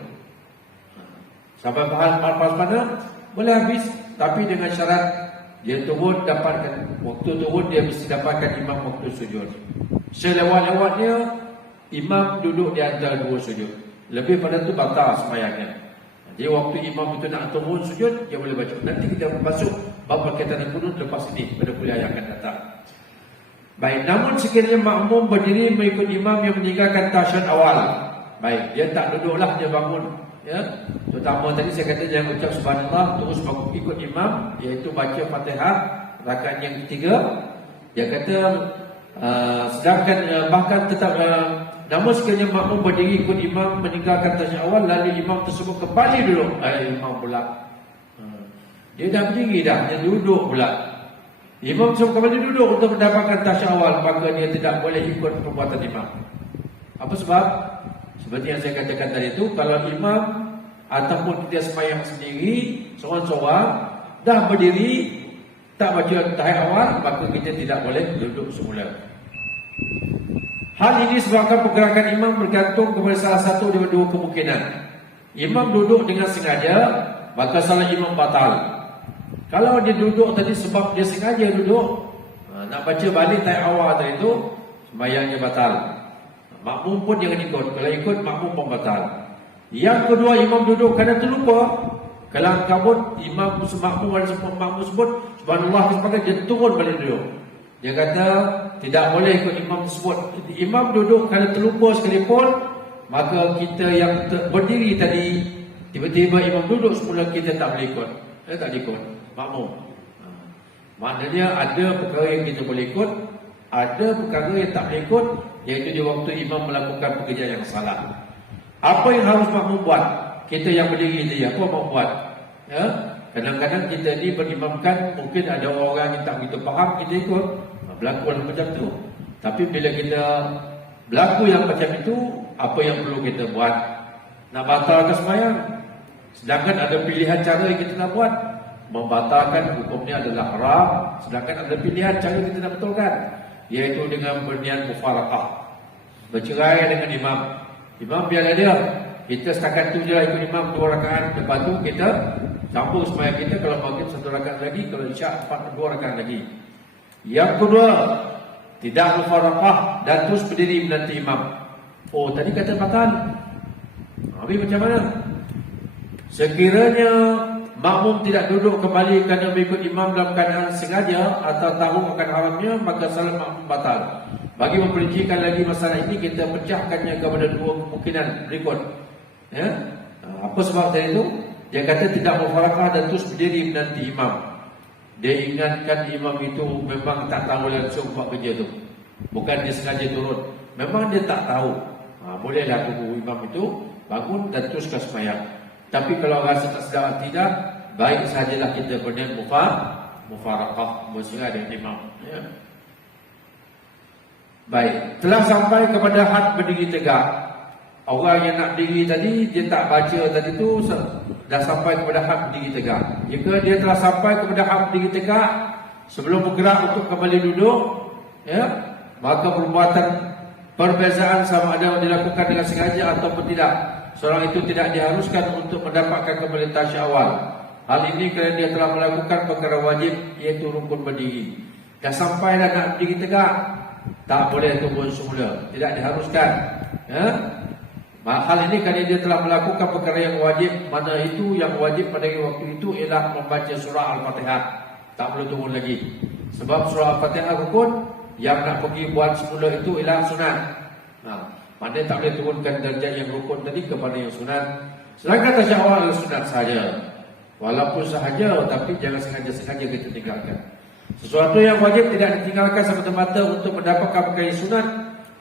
Sampai bahan pas mana boleh habis, tapi dengan syarat dia turun dapatkan, waktu turun dia mesti dapatkan imam waktu sujud. Selewat-lewatnya imam duduk di antara dua sujud. Lebih pada itu batal sembahyangnya. Jadi waktu imam itu nak turun sujud, dia boleh baca. Nanti kita masuk bab berkaitan dengan kunut lepas ini pada kuliah yang akan datang. Baik, namun sekiranya makmum berdiri mengikut imam yang meninggalkan tasyahud awal, baik, dia tak duduklah, dia bangun. Ya, terutama tadi saya kata jangan ucap subhanallah terus ikut imam, iaitu baca Fatihah rakaat yang ketiga. Dia kata sedangkan bahkan tetap namun sekiranya makmum berdiri ikut imam meninggalkan tasyahud awal, lalu imam tersebut kembali duduk, imam pula dia dah berdiri dah, dia duduk pula. Imam tersebut kembali duduk untuk mendapatkan tasyahud awal, maka dia tidak boleh ikut perbuatan imam. Apa sebab? Seperti yang saya katakan tadi itu, kalau imam ataupun kita sembahyang sendiri seorang-seorang dah berdiri tak baca tahiyat awal, maka kita tidak boleh duduk semula. Hal ini sebabkan pergerakan imam bergantung kepada salah satu daripada dua kemungkinan. Imam duduk dengan sengaja, maka salat imam batal. Kalau dia duduk tadi sebab dia sengaja duduk, nak baca balik tahiyat awal tadi itu, sembahyangnya batal. Makmum pun jangan ikut. Kalau ikut, makmum pun batal. Yang kedua, imam duduk kerana terlupa. Kelam kabut, imam makmum wala makmum sebut subhanallah sebagainya, dia turun balik duduk. Dia kata tidak boleh ikut imam tersebut. Imam duduk kalau terlupa sekalipun, maka kita yang berdiri tadi tiba-tiba imam duduk semula, kita tak boleh ikut. Tak boleh ikut makmum. Maknanya ada perkara yang kita boleh ikut, ada perkara yang tak boleh ikut, iaitu di waktu imam melakukan pekerjaan yang salah. Apa yang harus makmum buat? Kita yang berdiri tadi, apa mau buat? Ya? Kadang-kadang kita ni berimamkan, mungkin ada orang yang tak begitu faham, kita ikut. Berlaku macam tu. Tapi bila kita berlaku yang macam itu, apa yang perlu kita buat? Nak batalkan sembahyang. Sedangkan ada pilihan cara yang kita nak buat. Membatalkan hukumnya adalah haram. Sedangkan ada pilihan cara kita nak betulkan, iaitu dengan berniat mufaraqah, bercerai dengan imam. Imam biar dia, kita setakat tu je lah ikut imam 2 rakaat. Lepas tu kita sambung sembahyang kita. Kalau maghrib 1 rakaat lagi, kalau isyak 2 rakaat lagi. Yang kedua, tidak mufaraqah dan terus berdiri menanti imam. Oh, tadi kata batal. Habis macam mana? Sekiranya makmum tidak duduk kembali kerana mengikut imam dalam keadaan sengaja atau tahu akan haramnya, maka salat makmum batal. Bagi memperincikan lagi masalah ini, kita pecahkannya kepada 2 kemungkinan berikut. Ya? Apa sebab tadi itu? Dia kata tidak mufaraqah dan terus berdiri menanti imam. Dia ingatkan imam itu memang tak tahu langsung buat kerja tu. Bukan dia sengaja turun, memang dia tak tahu. Bolehlah tunggu imam itu bangun dan teruskan sembahyang. Tapi kalau rasa tak sedar tidak, baik sajalah kita berniat mufaraqah, bercerai dengan imam. Ya. Baik, telah sampai kepada had berdiri tegak. Orang yang nak berdiri tadi, dia tak baca tadi tu, dah sampai kepada had berdiri tegak. Jika dia telah sampai kepada had berdiri tegak, sebelum bergerak untuk kembali duduk, ya, maka perbuatan perbezaan sama ada dilakukan dengan sengaja ataupun tidak. Seorang itu tidak diharuskan untuk mendapatkan kembali tasyahud awal. Hal ini kerana dia telah melakukan perkara wajib, iaitu rukun berdiri. Dah sampai dah nak berdiri tegak, tak boleh turun semula, tidak diharuskan. Ya? Hal ini kerana dia telah melakukan perkara yang wajib, mana itu yang wajib pada waktu itu ialah membaca surah Al-Fatihah. Tak boleh turun lagi. Sebab surah Al-Fatihah rukun, yang nak pergi buat semula itu ialah sunat. Maknanya tak boleh turunkan darjah yang rukun tadi kepada yang sunat. Sedangkan tasyahud awal adalah sunat sahaja. Walaupun sahaja, tapi jangan sengaja-sengaja kita tinggalkan. Sesuatu yang wajib tidak ditinggalkan semata-mata untuk mendapatkan perkara yang sunat,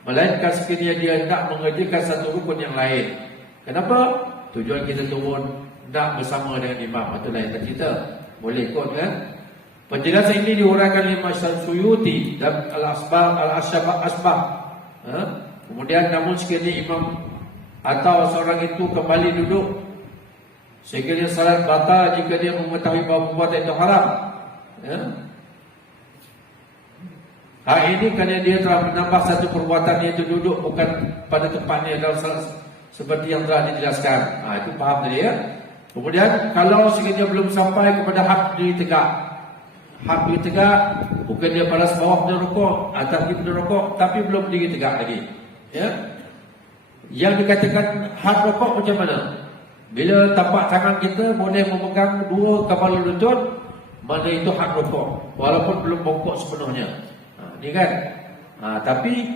melainkan sekiranya dia hendak mengerjakan satu rukun yang lain. Kenapa? Tujuan kita turun nak bersama dengan imam. Itu lain cerita. Boleh ikut kan? Penjelasan ini diuraikan oleh Imam Suyuti dalam Al-Asbah. Kemudian namun sekiranya imam atau seorang itu kembali duduk, sekiranya salat batal jika dia mengetahui bahawa perbuatan itu haram. Ya? Hal ini kerana dia telah menambah satu perbuatan, iaitu duduk bukan pada tempatnya dalam salat seperti yang telah dijelaskan. Itu faham tadi ya. Kemudian kalau sekiranya belum sampai kepada hak berdiri tegak. Hak berdiri tegak bukan dia balas bawah pada rukuk, atas pada rukuk, tapi belum berdiri tegak lagi. Ya. Yang dikatakan hak rukuk macam mana? Bila tapak tangan kita boleh memegang 2 kepala lutut, mana itu hak rukuk, walaupun belum bongkok sepenuhnya. Ni kan? Tapi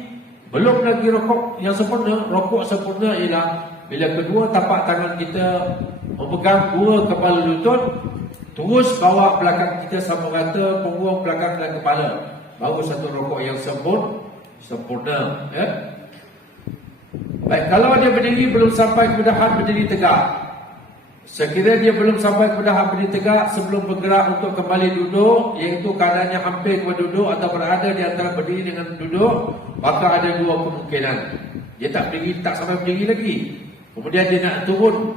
belum lagi rukuk yang sempurna. Rukuk sempurna ialah bila kedua tapak tangan kita memegang 2 kepala lutut, terus bawa belakang kita sama rata punggung, belakang dan kepala. Baru satu rukuk yang sempurna. Ya? Baik, kalau dia berdiri belum sampai kepada had berdiri tegak. Sekiranya dia belum sampai kepada had berdiri tegak sebelum bergerak untuk kembali duduk, iaitu keadaannya hampir kepada duduk atau berada di antara berdiri dengan duduk, maka ada 2 kemungkinan. Dia tak berdiri, tak sampai berdiri lagi. Kemudian dia nak turun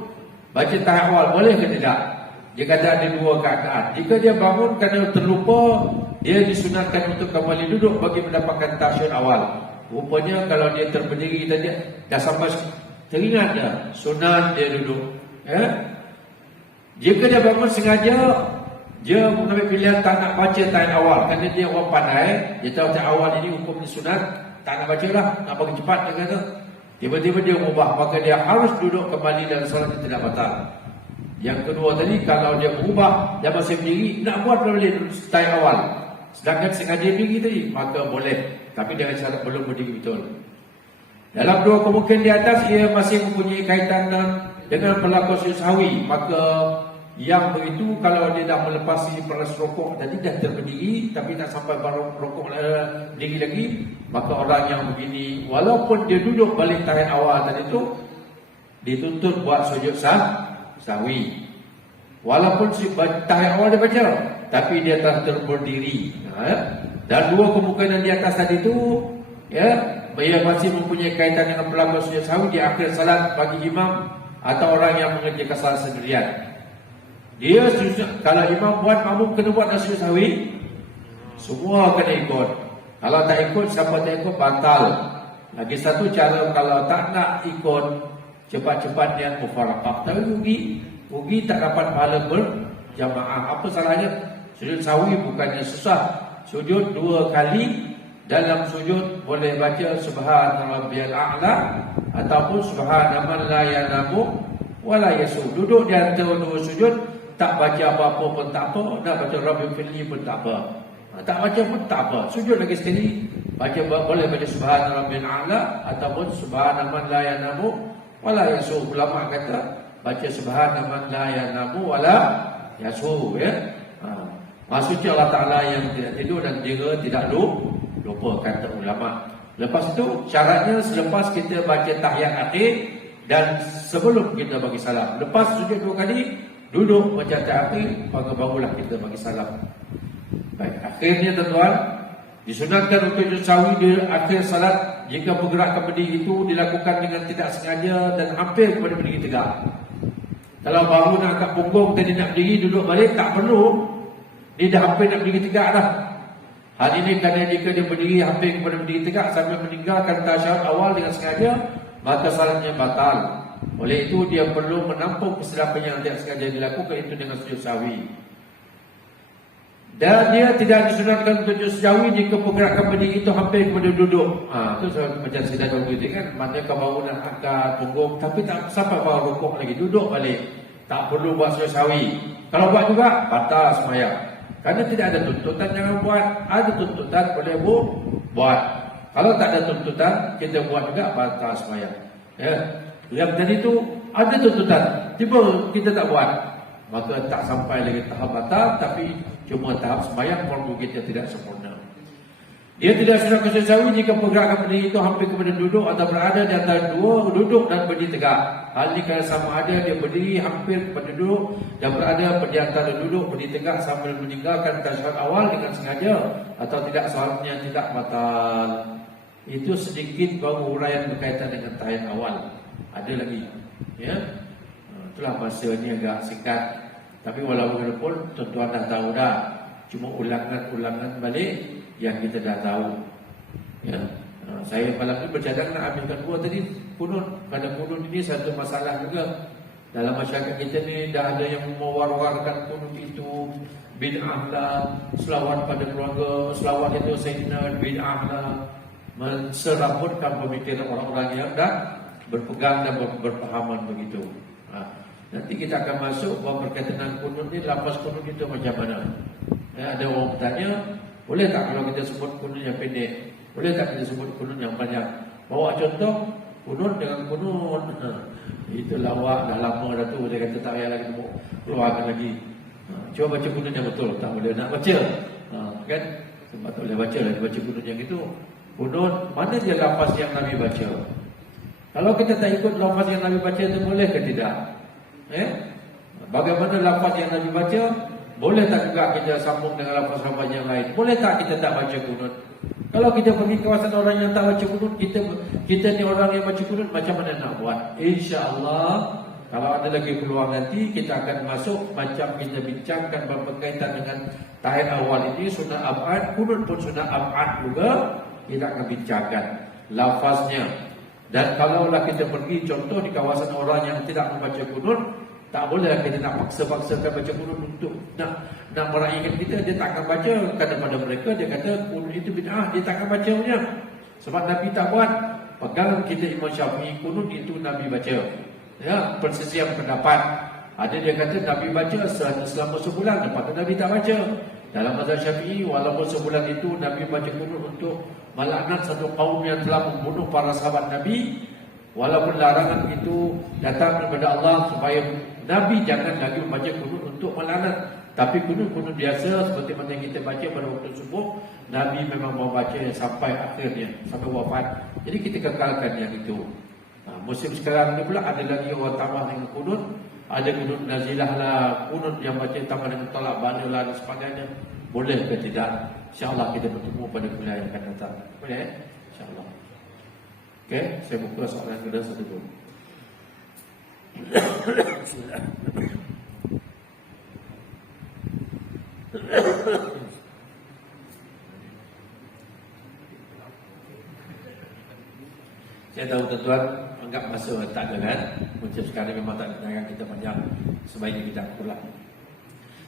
baca tahap awal, boleh ke tidak? Dia kata ada 2 keadaan. Jika dia bangun kerana terlupa, dia disunatkan untuk kembali duduk bagi mendapatkan tasyahud awal. Rupanya kalau dia terberdiri tadi, dah sampai teringat dah sunat dia duduk. Jika dia bangun sengaja, dia mengambil pilihan tak nak baca tahap awal, kerana dia orang pandai, dia tahu tahap awal ini hukum sunat, tak nak baca lah, nak bagi cepat dia kata. Tiba-tiba dia ubah, maka dia harus duduk kembali dan solat tidak batal. Yang kedua tadi, kalau dia berubah, dia masih berdiri, nak buat balik style awal. Sedangkan sengaja berdiri tadi, maka boleh. Tapi dengan syarat belum berdiri betul. Dalam dua kemungkinan di atas, ia masih mempunyai kaitan dengan berlaku sujud sahwi. Maka yang begitu, kalau dia dah melepasi peras rokok tadi, dah terberdiri, tapi tak sampai baru rokok berdiri lagi, maka orang yang begini, walaupun dia duduk balik tahan awal tadi tu, dituntut buat sujud sahwi. Walaupun tahan awal dia baca, tapi dia tak terberdiri. Dan dua kemungkinan di atas tadi tu, ia masih mempunyai kaitan dengan berlaku sujud sahwi di akhir salat bagi imam atau orang yang mengerjakan salat sendirian. Dia kalau imam buat, makmum kena buat sujud sahwi. Semua kena ikut. Kalau tak ikut, siapa tak ikut batal. Lagi satu cara, kalau tak nak ikut, cepat-cepat niat mufaraqah. Tapi rugi tak dapat pahala berjamaah. Apa salahnya? Sujud sahwi bukannya susah. Sujud 2 kali. Dalam sujud boleh baca subhana rabbiyal a'la ataupun subhana man la yanamu wala yasu. Duduk di antara dua sujud, tak baca apa-apa pun tak apa, nak baca rabbil firli pun tak apa, tak baca pun tak apa. Sujud lagi sekali, baca boleh baca subhana rabbiyal a'la ataupun subhana man la yanamu wala yasu. Ulama kata baca subhana man la yanamu wala yasu, ya. Maksudnya Allah Ta'ala yang tidak tidur dan dia tidak lupa, kata ulama. Lepas itu syaratnya selepas kita baca tahiyat akhir dan sebelum kita bagi salam. Lepas sujud 2 kali, duduk baca tahiyat akhir, maka barulah kita bagi salam. Baik, akhirnya tuan-tuan, disunatkan untuk sujud sahwi di akhir salat jika pergerakan berdiri itu dilakukan dengan tidak sengaja dan hampir kepada berdiri tegak. Kalau baru nak angkat punggung tadi nak berdiri, duduk balik, tak perlu. Dia dah hampir nak berdiri tegak dah. Hal ini kerana jika dia berdiri hampir kepada berdiri tegak sambil meninggalkan tasyahud awal dengan sengaja, maka salatnya batal. Oleh itu dia perlu menampung kesilapan yang tidak sengaja dilakukan itu dengan sujud sahwi. Dan dia tidak disunatkan untuk sujud sahwi jika pergerakan berdiri itu hampir kepada duduk. Itu macam saya dah begitu kan. Maknanya kau baru nak angkat punggung tapi tak sampai baru rukuk lagi, duduk balik. Tak perlu buat sujud sahwi. Kalau buat juga batal sembahyang. Kerana tidak ada tuntutan jangan buat. Ada tuntutan boleh buat. Kalau tak ada tuntutan, kita buat juga batal sembahyang. Ya. Yang tadi itu ada tuntutan, tiba kita tak buat, maka tak sampai lagi tahap batal, tapi cuma tahap sembahyang walaupun kita tidak sempurna. Dia tidak sunat sujud sahwi jika pergerakan berdiri itu hampir kepada duduk atau berada di antara dua duduk dan berdiri tegak. Hal ini kerana sama ada dia berdiri hampir kepada duduk dan berada di antara duduk berdiri tegak sambil meninggalkan tasyahud awal dengan sengaja atau tidak, salatnya tidak batal. Itu sedikit baru uraian berkaitan dengan tahiyat awal. Ada lagi, ya. Itulah masanya agak singkat. Tapi walaupun tuan-tuan dah tahu dah, cuma ulangan balik yang kita dah tahu. Ya. Saya malam ni bercadang nak ambilkan dua tadi kunut. Pada kunut ini satu masalah juga. Dalam masyarakat kita ni dah ada yang mewar-warkan kunut itu bid'ah lah, selawat pada keluarga, selawat itu sayyidina bid'ah lah, menserabutkan pemikiran orang-orang yang dah berpegang dan berpahaman begitu. Nanti kita akan masuk bahawa berkaitan dengan kunut ni, lafaz kunut itu macam mana. Ya, ada orang bertanya, boleh tak kalau kita sebut kunut yang pendek? Boleh tak kita sebut kunut yang panjang? Bawa contoh kunut dengan kunut. Itu lawak dah lama dah tu. Dia kata tak payah lagi keluarkan lagi. Cuba baca kunut yang betul. Tak boleh nak baca. Kan? Sebab tak boleh baca lagi baca kunut yang itu. Kunut, mana dia lafaz yang Nabi baca? Kalau kita tak ikut lafaz yang Nabi baca itu, boleh ke tidak? Bagaimana lafaz yang Nabi baca? Boleh tak juga kita sambung dengan lafaz-lafaz yang lain? Boleh tak kita tak baca kunut? Kalau kita pergi kawasan orang yang tak baca kunut, kita ni orang yang baca kunut, macam mana nak buat? InsyaAllah, kalau ada lagi peluang nanti, kita akan masuk macam kita bincangkan berkaitan dengan tahiyat awal ini, sunat ab'ad, kunut pun sunat ab'ad juga, kita akan bincangkan lafaznya. Dan kalaulah kita pergi contoh di kawasan orang yang tidak membaca kunut, tak boleh kita nak paksa-paksakan baca kunut untuk nak meraihkan kita. Dia tak akan baca. Pada mereka dia kata kunut itu bid'ah, dia tak akan baca punya. Sebab Nabi tak buat. Pegang kita Imam Syafi'i, kunut itu Nabi baca. Ya, persisian pendapat. Ada dia kata Nabi baca selama sebulan, lepas tu Nabi tak baca. Dalam mazhab Syafi'i, walaupun sebulan itu Nabi baca kunut untuk melaknat satu kaum yang telah membunuh para sahabat Nabi, walaupun larangan itu datang daripada Allah supaya Nabi jangan lagi membaca kunut untuk melaknat, tapi kunut-kunut biasa seperti mana yang kita baca pada waktu subuh, Nabi memang mau baca sampai akhirnya, sampai wafat. Jadi kita kekalkan yang itu. Musim sekarang ni pula ada lagi orang tambah dengan kunut. Ada kunut nazilah lah, kunut yang baca tambah dengan tolak bana lah dan sebagainya. Boleh ke tidak? InsyaAllah kita bertemu pada kuliah yang akan datang. Boleh? InsyaAllah. Okey, saya buka soalan kedua satu dulu. Saya tahu tuan-tuan anggap masa tak ada kan. Macam sekarang memang tak ada kita banyak. Sebaiknya kita pulang.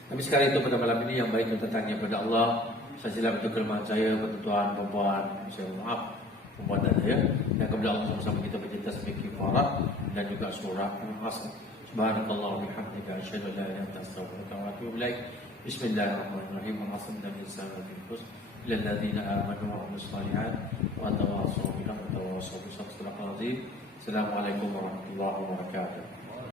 Tapi sekarang itu pada malam ini yang baik kita tanya kepada Allah. Saya silap itu kelemahan saya, tuan-tuan, perempuan. Saya maaf perbuatan saya. Dan kepada Allah sama-sama kita bercinta sebagai kifarat dan juga surah Al-Asr. Subhanakallah wa bihamdika asyhadu an la ilaha illa anta astaghfiruka wa atubu ilaik. Bismillahirrahmanirrahim. Alhamdulillah fil husn lil ladzina amanu wa amilus shalihat wa tawassaw bil haqqi wa tawassaw bis sabr. Assalamualaikum warahmatullahi wabarakatuh.